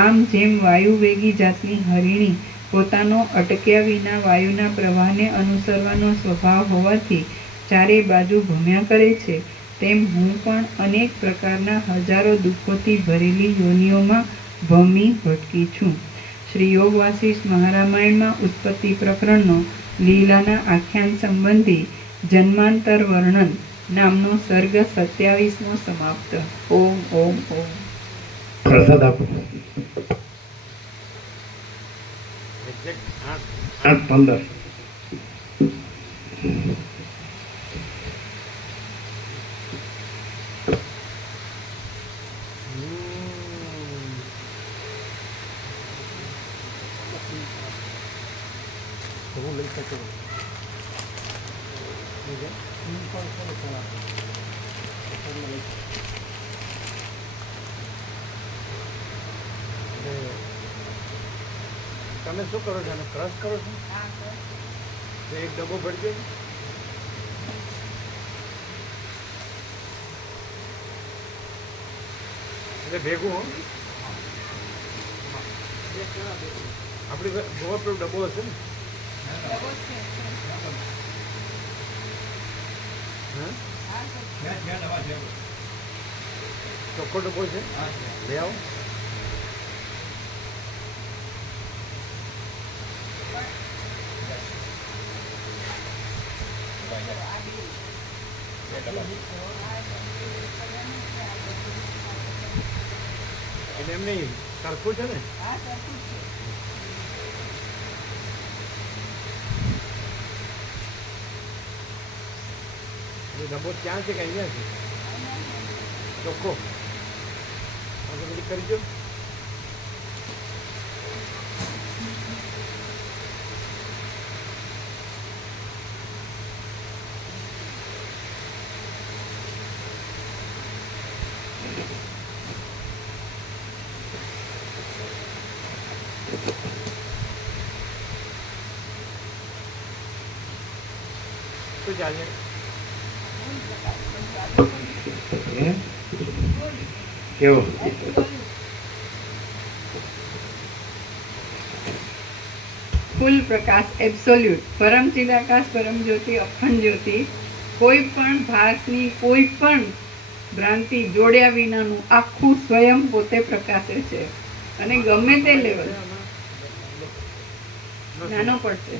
આમ જેમ વાયુવેગી જાતની હરિણી પોતાનો અટક્યા વિના વાયુના પ્રવાહને અનુસરવાનો સ્વભાવ હોવાથી ચારે બાજુ ભમ્યા કરે છે, તેમ હું પણ અનેક પ્રકારના હજારો દુઃખોથી ભરેલી યોનિઓમાં ભમી ભટકી છું. શ્રી યોગ વાસિષ્ઠ મહારામાયણમાં ઉત્પત્તિ પ્રકરણનો લીલાના આખ્યાન સંબંધી જન્માંતર વર્ણન નામનો સર્ગ 27મો સમાપ્ત. ઓમ ઓમ ઓમ. પ્રસાદ આપો. 8:15. હું લઈ શકું તમે શું કરો છો? ક્રશ કરો છો? એક ડબ્બો ભરજો. એટલે ભેગું હો આપણી ઓવરફ્લો ડબ્બો હશે ને? ચોખ્ખો ડબ્બો છે, લઈ આવો. એટલે એમ નહીં સરખું છે ને આ સરખું જ છે. એ ડબ્બો ક્યાં છે કે અહીંયા છે ચોખ્ખો હવે બધી કરી દો શું ચાલે હે? કેવો ફૂલ પ્રકાશ એબ્સોલ્યુટ પરમ ચિદાકાશ પરમ જ્યોતિ અખંડ જ્યોતિ કોઈ પણ ભાસની કોઈ પણ ભ્રાંતિ જોડ્યા વિનાનું આખું સ્વયં પોતે પ્રકાશે છે અને ગમે તે લેવલ નાનો પડશે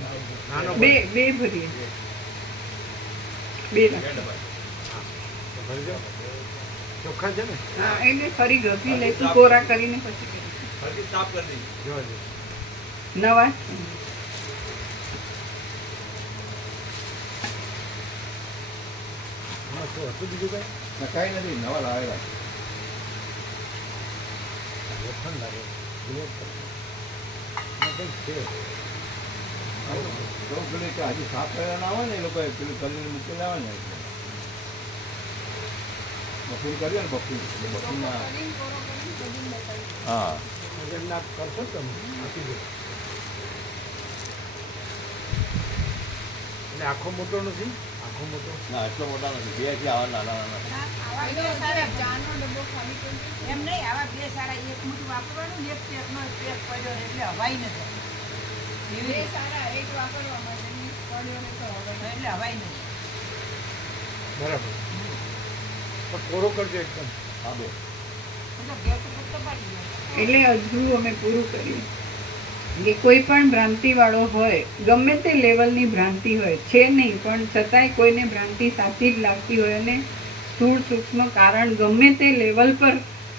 નાનો બે બે ભરીએ બે રાખીએ. તો ભરી દો ચોખ્ખા છે ને હા એને ફરી ગભી લઈશું કોરા કરીને પછી કરીશું. જોવા દો નવા આમાં શું હતું બીજું કાંઈ કાંઈ નથી નવા લાવેલા લોખંડ લાગે બુલેટ કંઈક છે તો પેલું કે હજી સાફ કરેલા ના હોય ને એ લોકો પેલું કરીને મૂકેલા આવે ને બફૂન કરીએ ને બફૂન એટલે બફૂનમાં હા એટલે એમને આપ કરશો ને તમે આપી દો એટલે આખો મોટો નથી આખો મોટો ના એટલો મોટા નથી બે છે આવા નાના નાના એમ નહીં આવા બે સારા એક મુઠ્ઠી વાપરવાનું ને એક પેકનો પેક પડ્યો એટલે હવાઈ નથી એવી રીતે એટલે હવાઈ નથી બરાબર પણ કોરો કરજો એકદમ હા બે એટલે ગેસ ઉપર તો પડી ગયો એટલે અધરું અમે પૂરું કર્યું કે કોઈ પણ ભ્રાંતિ વાળો હોય ગમે તે લેવલની ભ્રાંતિ હોય છે નહીં પણ છતાંય કોઈને ભ્રાંતિ સાચી જ લાગતી હોય અને સ્થૂળ સૂક્ષ્મ કારણ ગમે તે લેવલ પર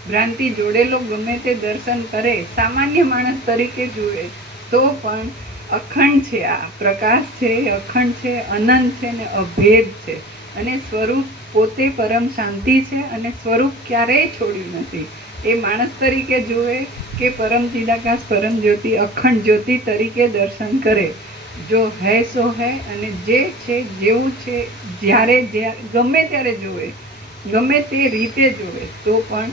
ભ્રાંતિ જોડેલો ગમે તે દર્શન કરે સામાન્ય માણસ તરીકે જુએ તો પણ અખંડ છે આ પ્રકાશ છે અખંડ છે અનંત છે ને અભેદ છે અને સ્વરૂપ પોતે પરમ શાંતિ છે અને સ્વરૂપ ક્યારેય છોડ્યું નથી એ માણસ તરીકે જુએ કે પરમ ચિદાકાશ પરમ જ્યોતિ અખંડ જ્યોતિ તરીકે દર્શન કરે જો હૈ સો હૈ અને જે છે જેવું છે જ્યારે ગમે ત્યારે જોવે ગમે તે રીતે જોવે તો પણ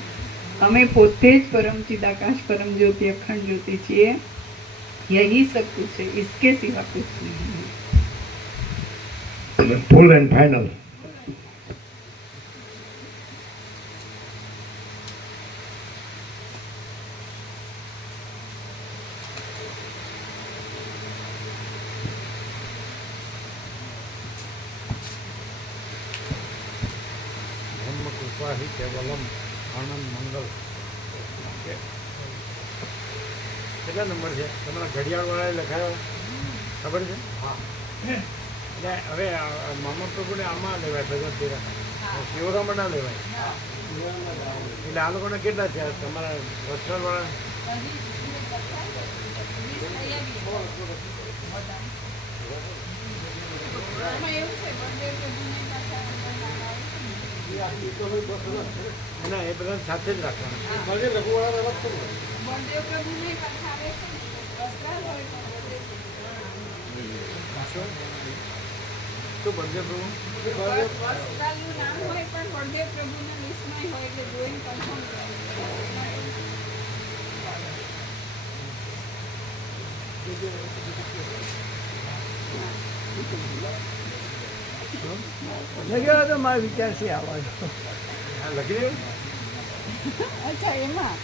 અમે પોતે જ પરમ ચિદાકાશ પરમ જ્યોતિ અખંડ જ્યોતિ છીએ यही सब कुछ है इसके सिवा कुछ नहीं ફૂલ એન્ડ ફાઇનલ બ્રહ્મ કૃપા હિ કેવલમ આનંદ મંગલ કેટલા નંબર છે તમારા ઘડિયાળવાળાએ લખાયો ખબર છે હા એટલે હવે મામા પ્રભુને આમાં લેવાય ભગવત તેરા શિવરામાં ના લેવાય એટલે આ લોકોને કેટલા છે તમારા વસ્ત્રાલવાળા ના એ બધા સાથે જ રાખવાના લઘુવાળા અલગ છે તો બળદેવ પ્રભુ લગેલો તો મારો વિચાર છે આવવાનો હા લખી દે અચ્છા એમાં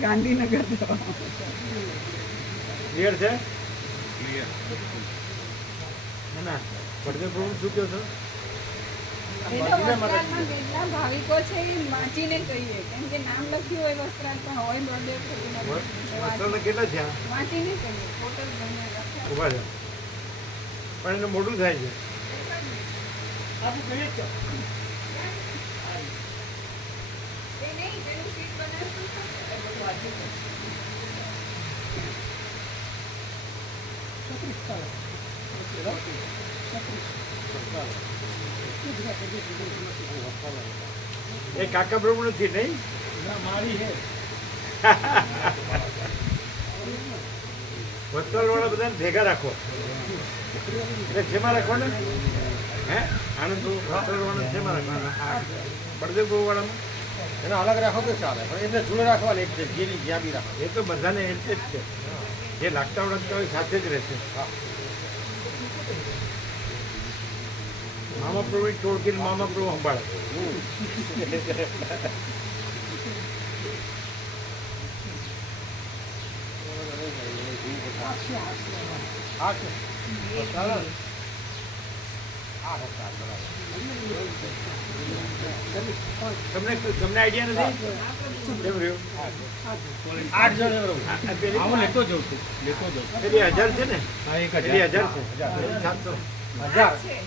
ગાંધીનગર ક્લિયર છે ના ના બળદેવ પ્રભુ શું કહો છો ભાવિકો છે એ વાંચીને કહીએ કેમ કે નામ લખ્યું હોય વસ્ત્રાલ પણ હોય બળદેવ પ્રભુના વસ્ત્રાલના કેટલા છે વાંચીને કહીએ ટોટલ ગમે ઉભા છે પણ એનું મોટું થાય છે આપણે કહીએ જ તો એ નહીં પેલું એ કાકા બ્રહ્મ નથી નહીં મારી છે વસ્ત્રાલવાળા બધાને ભેગા રાખો એટલે શેમાં રાખો ને હે આનંદ વસ્ત્રાલવાળા શેમાં રાખવાના બળદેવ ગોવાળામાં એને અલગ રાખો તો ચાલે પણ એને જૂને રાખવાની એક જેની જ્યાં બી રાખો. એ તો બધાને એટલે જ છે જે લાગતા ઓળખતા હોય સાથે જ રહેશે મામા પ્રભુ ટોળકીને મામા પ્રભુ સંભાળે હા છે ચાલે ને? હા હા ચાલ બરાબર. તમને તમને આઈડિયા નથી કેમ રહ્યું 8 જણ એમ રહું. આ પેલી હું લેતો જાઉં છું. પેલી 1000 છે ને હા, એક પેલી 1000 છે 700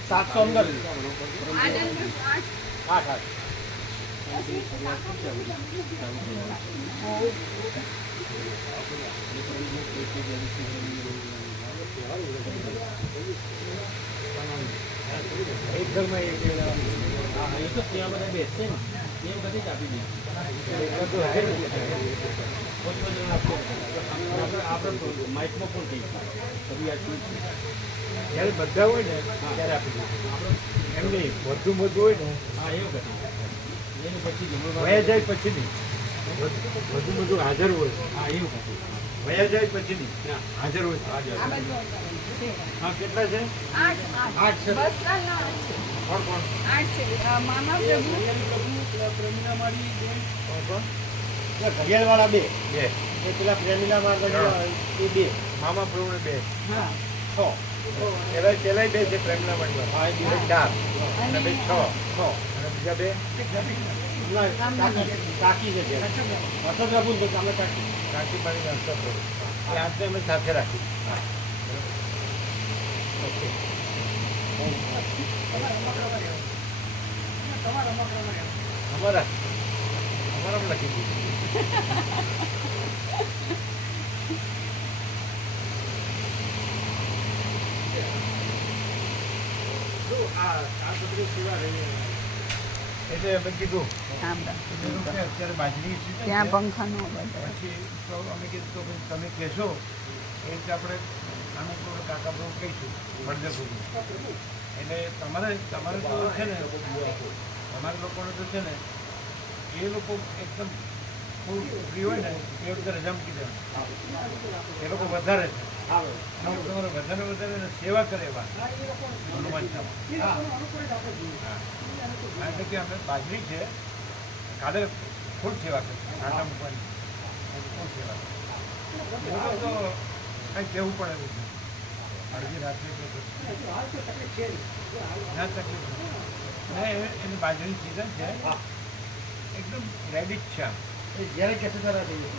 700 અંદર આનંદ 8 એક ઘરમાં એક હા એ તો ત્યાં બધા બેસશે ને એમ બધી જ આપી દીધી. બધું હે ને. આપણે માઇકમાં પણ કહી કભી આ શું છે? જ્યારે બધા હોય ને ત્યારે આપી દઈએ એમ નહીં વધુ બધું હોય ને હા એવું કરી એનું પછી જમણવાર વયા જાય પછી નહીં વધુ બધું હાજર હોય હા એવું કરી વયા જાય પછી નહીં હાજર હોય આ બધું છે હા કેટલા છે 8 છે. વસ્ત્રાલના 8 છે કોણ કોણ 8 છે મામા પ્રભુ ઘડિયાળવાળા 2 બે પેલા પ્રેમીલા માર્ગ એ 2 મામા પ્રભુને બે હા 6 પેલા બે છે પ્રેમના મંડળ હા, એ બે. 4 અને બે 6 6 અને બીજા બે કાકી છે જે વસંત પ્રભુ તો તમે કાકી કાંકી પાણી નાસ્તા પ્રભુ એ આજને અમે સાથે રાખી ઓકે અમારા અમારામાં લખી દીધું એટલે અમે કીધું કે અત્યારે બાજરી season ત્યાં છે. પંખાનો બધો પછી તો અમે કીધું તો પછી તમે કહેશો એ રીતે આપણે આનંદ પ્રભુ કાકા પ્રભુ કહીશું બળદેવ પ્રભુ એટલે તમારે તમારે તો છે ને તમારા લોકોને તો છે ને એ લોકો એકદમ થોડું ફ્રી હોય ને એ વખતે રજા મૂકી દેવાનું એ લોકો વધારે છે અને તમારે વધારે સેવા કરે એવા હનુમાન ચામાં કારણ કે અમે બાજરી છે કાલે ફૂલ સેવા કરી આટા મૂકવાની ફૂલ સેવા કરી એ તો કંઈ કહેવું પડે એવું નથી. અડધી રાત્રે ના તકલીફ નથી. એની બાજરી સિઝન છે એકદમ રેડી જ છે આમ. જ્યારે કહેશે ત્યારે જઈએ.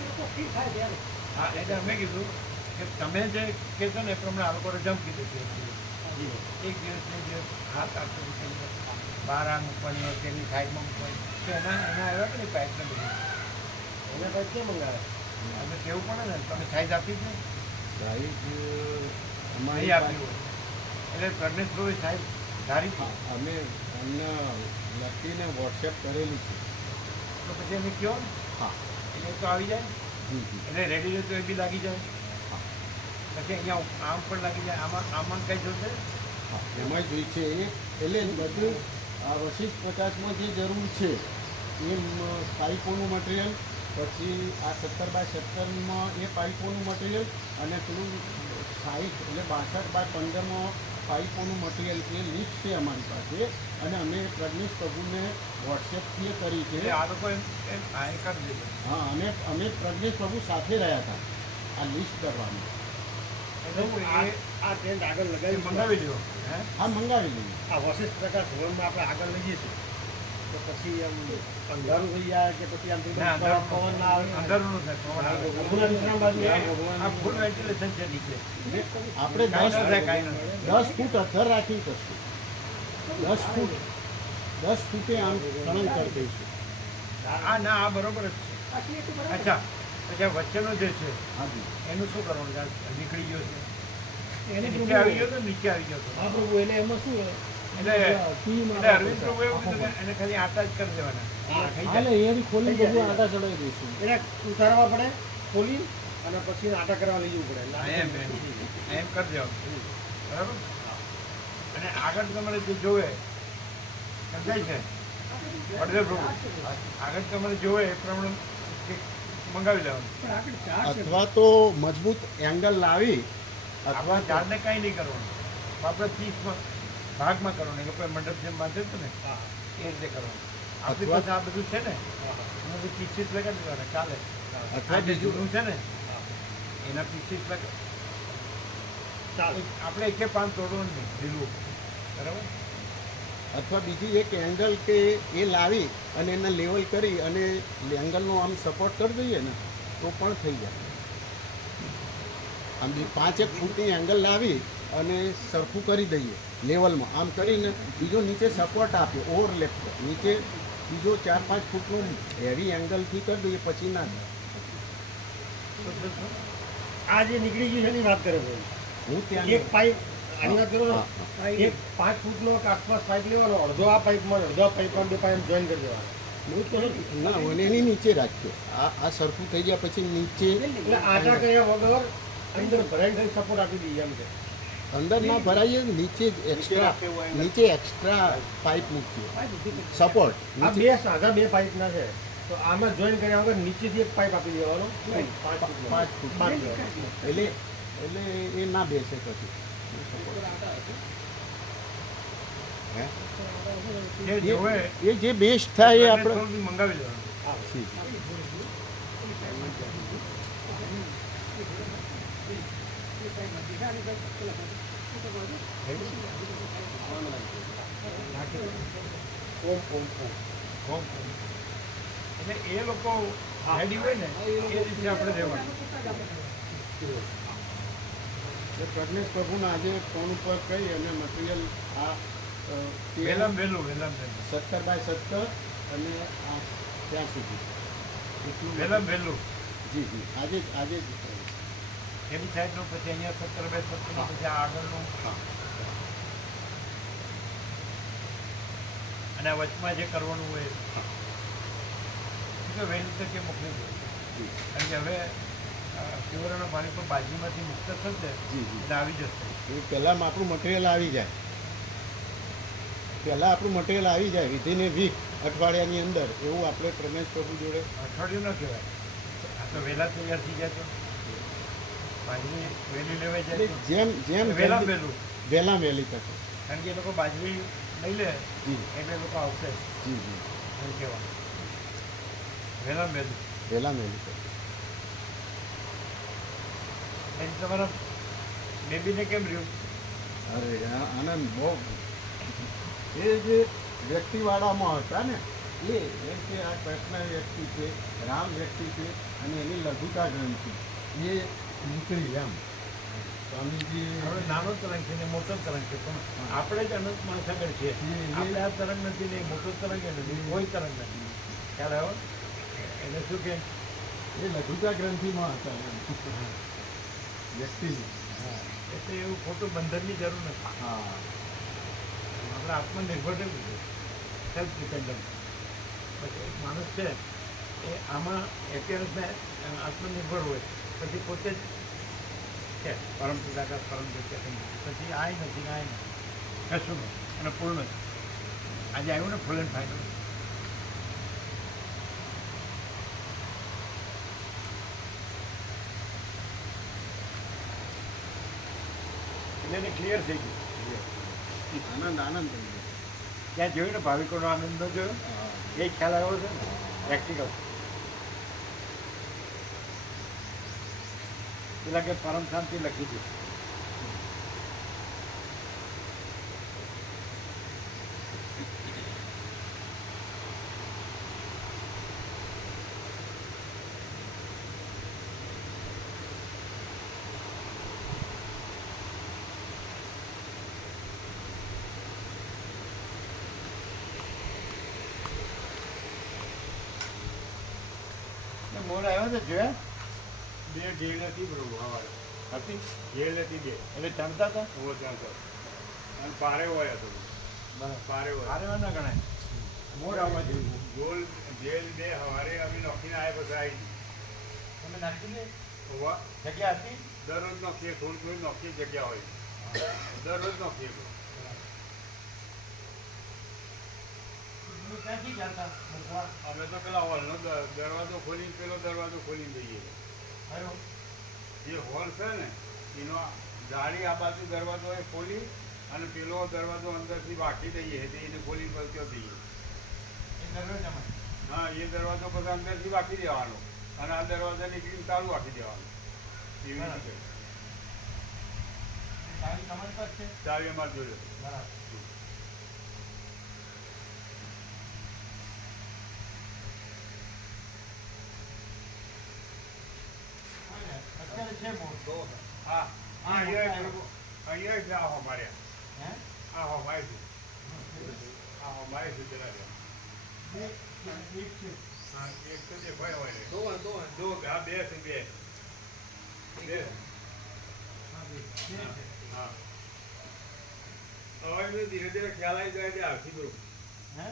હા એટલે અમે કીધું કે તમે જે કહેશો ને એ પ્રમાણે આ લોકો રજા મૂકી દેશે એક દિવસની જે હાથ આપતો 12 આ મૂકવાની હોય તેની સાઈડમાં મૂકવાની તો એના આવ્યા કે નહીં પાઇપને બધું એના પછી કેમ મંગાવે અમે કેવું પડે ને તમે સાઈઝ આપી છે સાઈઝ નહીં આપી હોય એટલે પ્રજ્ઞેશ ભાઈ સાહેબ ધારી છે અમે અમને લખીને વોટ્સએપ કરેલું છે. તો પછી અમે કહો ને હા એટલે તો આવી જાય જી જી એટલે રેડી રહે તો એ બી લાગી જાય પછી અહીંયા આમ પણ લાગી જાય આમાં કઈ જોશે હા એમાં જોઈ છે એ એટલે બધું આ વશિષ્ઠ 50માં જે જરૂર છે એ પાઇપોનું મટીરિયલ પછી આ 17x17માં એ પાઇપોનું મટીરિયલ અને પેલું 60 એટલે 62x15માં પાઇપોનું મટીરિયલ એ લિસ્ટ છે અમારી પાસે અને અમે પ્રજ્ઞેશ પ્રભુને વોટ્સએપથી કરી છે. એટલે આ લોકો એમ આ એ કરી દે હા અને અમે પ્રજ્ઞેશ પ્રભુ સાથે રહ્યા હતા આ લિસ્ટ કરવાનું. એટલે આ ટેન્ટ આગળ એ મંગાવી લ્યો હે હા મંગાવી લઈએ. આ વશિષ્ઠ પ્રકાશ ભવનમાં આપણે આગળ લઈ જઈશું તો પછી આમ અંધારું થઈ જાય કે પછી આમ ના, અંધારું પવન ના આવે અંધારું ન થાય પવન આવે. ભગવાનના વિશ્રામ બાજુ આ ફૂલ વેન્ટિલેશન છે નીચે આપણે કાંઈ ન થાય કાંઈ ન થાય 10 ફૂટ અંતર રાખી કરશું. 10 ફૂટે આમ સળંગ કરી દઈશું. આ ના આ બરોબર જ છે પાછી એ તો બરાબર. અચ્છા અચ્છા વચ્ચેનો જે છે હાજી એનું શું કરવાનું છે? આ નીકળી ગયો છે, એને નીચે પ્રભુ- આવી ગયો તો નીચે આવી ગયો તો હા પ્રભુ એટલે એમાં શું એટલે ટીમાં એટલે અરવિંદ પ્રભુ એવું કીધું કે એને ખાલી આટા જ કરી દેવાના થઈ હાલે જાય. એની ખોલી બધું આટા ચડાવી દઈશું. એને ઉતારવા પડે ખોલી અને પછી નાટક કરવા લઈ જવું પડે હા, એમ એમ કરી દેવાનું બરાબર. અને આગળ તમારે જે જોવે સમજાય છે વડદેવ પ્રભુ આગળ તમારે જોવે એ પ્રમાણે કંઈક મંગાવી લેવાનું. પણ આગળ ચાર છે. અથવા તો મજબૂત એંગલ લાવી અથવા આપણા ઝાડને કાંઈ નહીં કરવાનું, આપણે 30માં ભાગમાં કરવાનું. એ લોકોએ મંડપ જેમ બાંધ્યું હતું ને એ રીતે કરવાનું. આપણી પાસે આ બધું છે ને એમાંથી પીસીસ લગાડી દેવાના ચાલે. અથવા આ જે બીજું જૂનું છે ને એના પીસીસ ચાલે આપણે એકે પાન તોડવાનું નહીં લીલું બરાબર. અથવા બીજી એક એંગલ કે એ લાવી અને એને લેવલ કરી અને એંગલનો આમ સપોર્ટ કરી દઈએ ને તો પણ થઈ જાય. આમ 5-1 ફૂટની એંગલ લાવી અને સરખું કરી દઈએ લેવલમાં આમ કરીને બીજો નીચે સપોર્ટ આપીએ ઓવરલેપ નીચે બીજો 4-5 ફૂટનું હેવી એંગલથી કરી દઈએ પછી ના થાય. આ જે નીકળી ગયું છે એની વાત કરે છે હું ત્યાં એક પાઇપ આની વાત કરો ને, હા, એક 5 ફૂટનો આસપાસ પાઇપ લેવાનો, અડધો આ પાઇપમાં અડધો આ પાઇપમાં 2 પાઇપ જોઈન કરી દેવાનો. બહુ જ કરો ને. ના મને એની નીચે રાખજો આ સરખું થઈ ગયા પછી નીચે એટલે આટા કર્યા વગર અંદર ભરાઈને ખાલી સપોર્ટ આપી દઈએ એમ કે અંદર ના ભરાઈએ નીચે જ એક્સ્ટ્રા નીચે એક્સ્ટ્રા પાઇપ મૂકીએ સપોર્ટ આ બે સાદા 2 પાઇપના છે તો આમાં જોઈન કર્યા વગર નીચેથી એક પાઇપ આપી દેવાનો 5 ફૂટનો. 5 ફૂટ પાંચ લેવાનો. એટલે એ ના બેસે પછી હે? જે જોવે એ જે બેસ્ટ થાય એ એને આપણે થોડું મંગાવી લેવાનું. ઓમ ઓમ ઓમ. એટલે એ લોકો રેડી હોય ને એ રીતે આપણે રહેવાનું. એટલે પ્રજ્ઞેશ પ્રભુના આજે ફોન ઉપર કહી અને મટીરિયલ આ વહેલામાં વહેલું 70x70 અને આ ત્યાં સુધી એટલું વહેલામાં વહેલું જી જી આજે જ એની સાઈડનું પછી અહીંયા 70x70 પછી આ આગળનું હા અને આ વચમાં જે કરવાનું હોય એ વહેલી તકે મોકલી દો. જી કારણ કે હવે શિવરાના પાણી પર બાજુમાંથી મુક્ત થશે જી જી એટલે આવી જશે. એ પહેલાં આપણું મટીરિયલ આવી જાય પહેલાં આપણું મટીરિયલ આવી જાય વિધિન એ વીક અઠવાડિયાની અંદર એવું આપણે પ્રજ્ઞેશ પ્રભુ જોડે અઠવાડિયું ન કહેવાય, આ તો વહેલા તૈયાર થઈ જાય તો બાજરી વહેલી લેવાઈ જાય તો જેમ જેમ વહેલા જલ્દી- વહેલું. વહેલા વહેલી તકે કારણ કે એ લોકો બાજરી લઈ લે જી એટલે એ લોકો આવશે જી જી એમ કહેવાનું. વહેલા વહેલું વહેલા વહેલી તકે એમ તમારા બેબીને કેમ રહ્યું? અરે આનંદ બહુ એ જે વ્યક્તિવાળામાં હતા ને એ એમ કે આ કૃષ્ણ વ્યક્તિ છે રામ વ્યક્તિ છે અને એની લઘુતા ગ્રંથિ એ નીકળી એમ સ્વામીજી હવે નાનો તરંગ છે ને મોટો તરંગ છે પણ આપણે જ અનંત મહાસાગર છીએ. આપણે આ તરંગ નથી ને એ મોટો તરંગ એ નથી, કોઈ તરંગ નથી. ખ્યાલ આવ્યો? એટલે શું કે એ લઘુતા ગ્રંથિમાં હતા એમ વ્યક્તિની એટલે એવું ખોટું બંધનની જરૂર નથી. હા આપણે આત્મનિર્ભર રહેવું છે, સેલ્ફ ડિપેન્ડન્ટ. પછી એક માણસ છે એ આમાં એપિયરન્સને આત્મનિર્ભર હોય પછી પોતે જ છે પરમ પિતાકાર પરમ જગ્યા થઈ ગયું. પછી આય નથી આય નથી કશું નહીં અને પૂર્ણ છે. આજે આવ્યું ને ફૂલ એન્ડ ફાઇનલ. એટલે એને ક્લિયર થઈ ગયું. આનંદ આનંદ થઈ ગયો ત્યાં જોયું ને ભાવિકોનો આનંદ ન જોયો હા. એ ખ્યાલ આવ્યો છે ને પ્રેક્ટિકલ. પેલા કે પરમ શાંતિ લખી છે. મોર આવ્યો તો જોયા બે જેલ હતી પ્રભુ સવારે હતી જેલ હતી બે એટલે ચણતા હતા ઓ ચાલતો અને પારે હોય હતો પારે હોય હારે ના ગણાય મોર આવવા જેવું ગોલ જેલ બે સવારે અમે નોખીને આવ્યા પછી આવી તમે નાખી દે હોવા જગ્યા હતી દરરોજ નોખીએ થોડી થોડી નોખીએ જગ્યા હોય દરરોજ નોખીએ ક્યાંથી ચાલતા અમે તો પેલા હોલનો દરવાજો ખોલીને પેલો દરવાજો ખોલીને જઈએ આવ્યો જે હોલ છે ને એનો જાળી આ બાજુ દરવાજો એ ખોલી અને પેલો દરવાજો અંદરથી વાંકી દઈએ એટલે એને ખોલી પર ત્યાં દઈએ એ દરવાજામાં હા એ દરવાજો પછી અંદરથી વાંકી દેવાનો અને આ દરવાજા નીકળીને તાળું વાંકી દેવાનું એવી રીતે તારી તમારી પાસે છે ચાવી અમારે જોયો બરાબર અત્યારે છે મોર હા હા અહીંયા જ આ અમારે હે આ અમારે છે આ અમારે છે પેલા એક છે હા એક તો જે ભાઈ હોય ને દો હા બે છે બે બે હા હવે ધીરે ધીરે ખ્યાલ આવી જાય એટલે આવશે બરોબર હે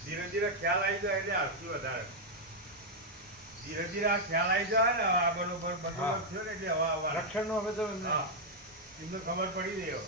ધીરે ધીરે ખ્યાલ આવી જાય એટલે આવશે વધારે ધીરે ધીરે આ ખ્યાલ આવી જાય ને આ બરોબર હા. થયો ને એટલે હવા રક્ષણનો હવે તો હા એમને ખબર પડી ગઈ હવે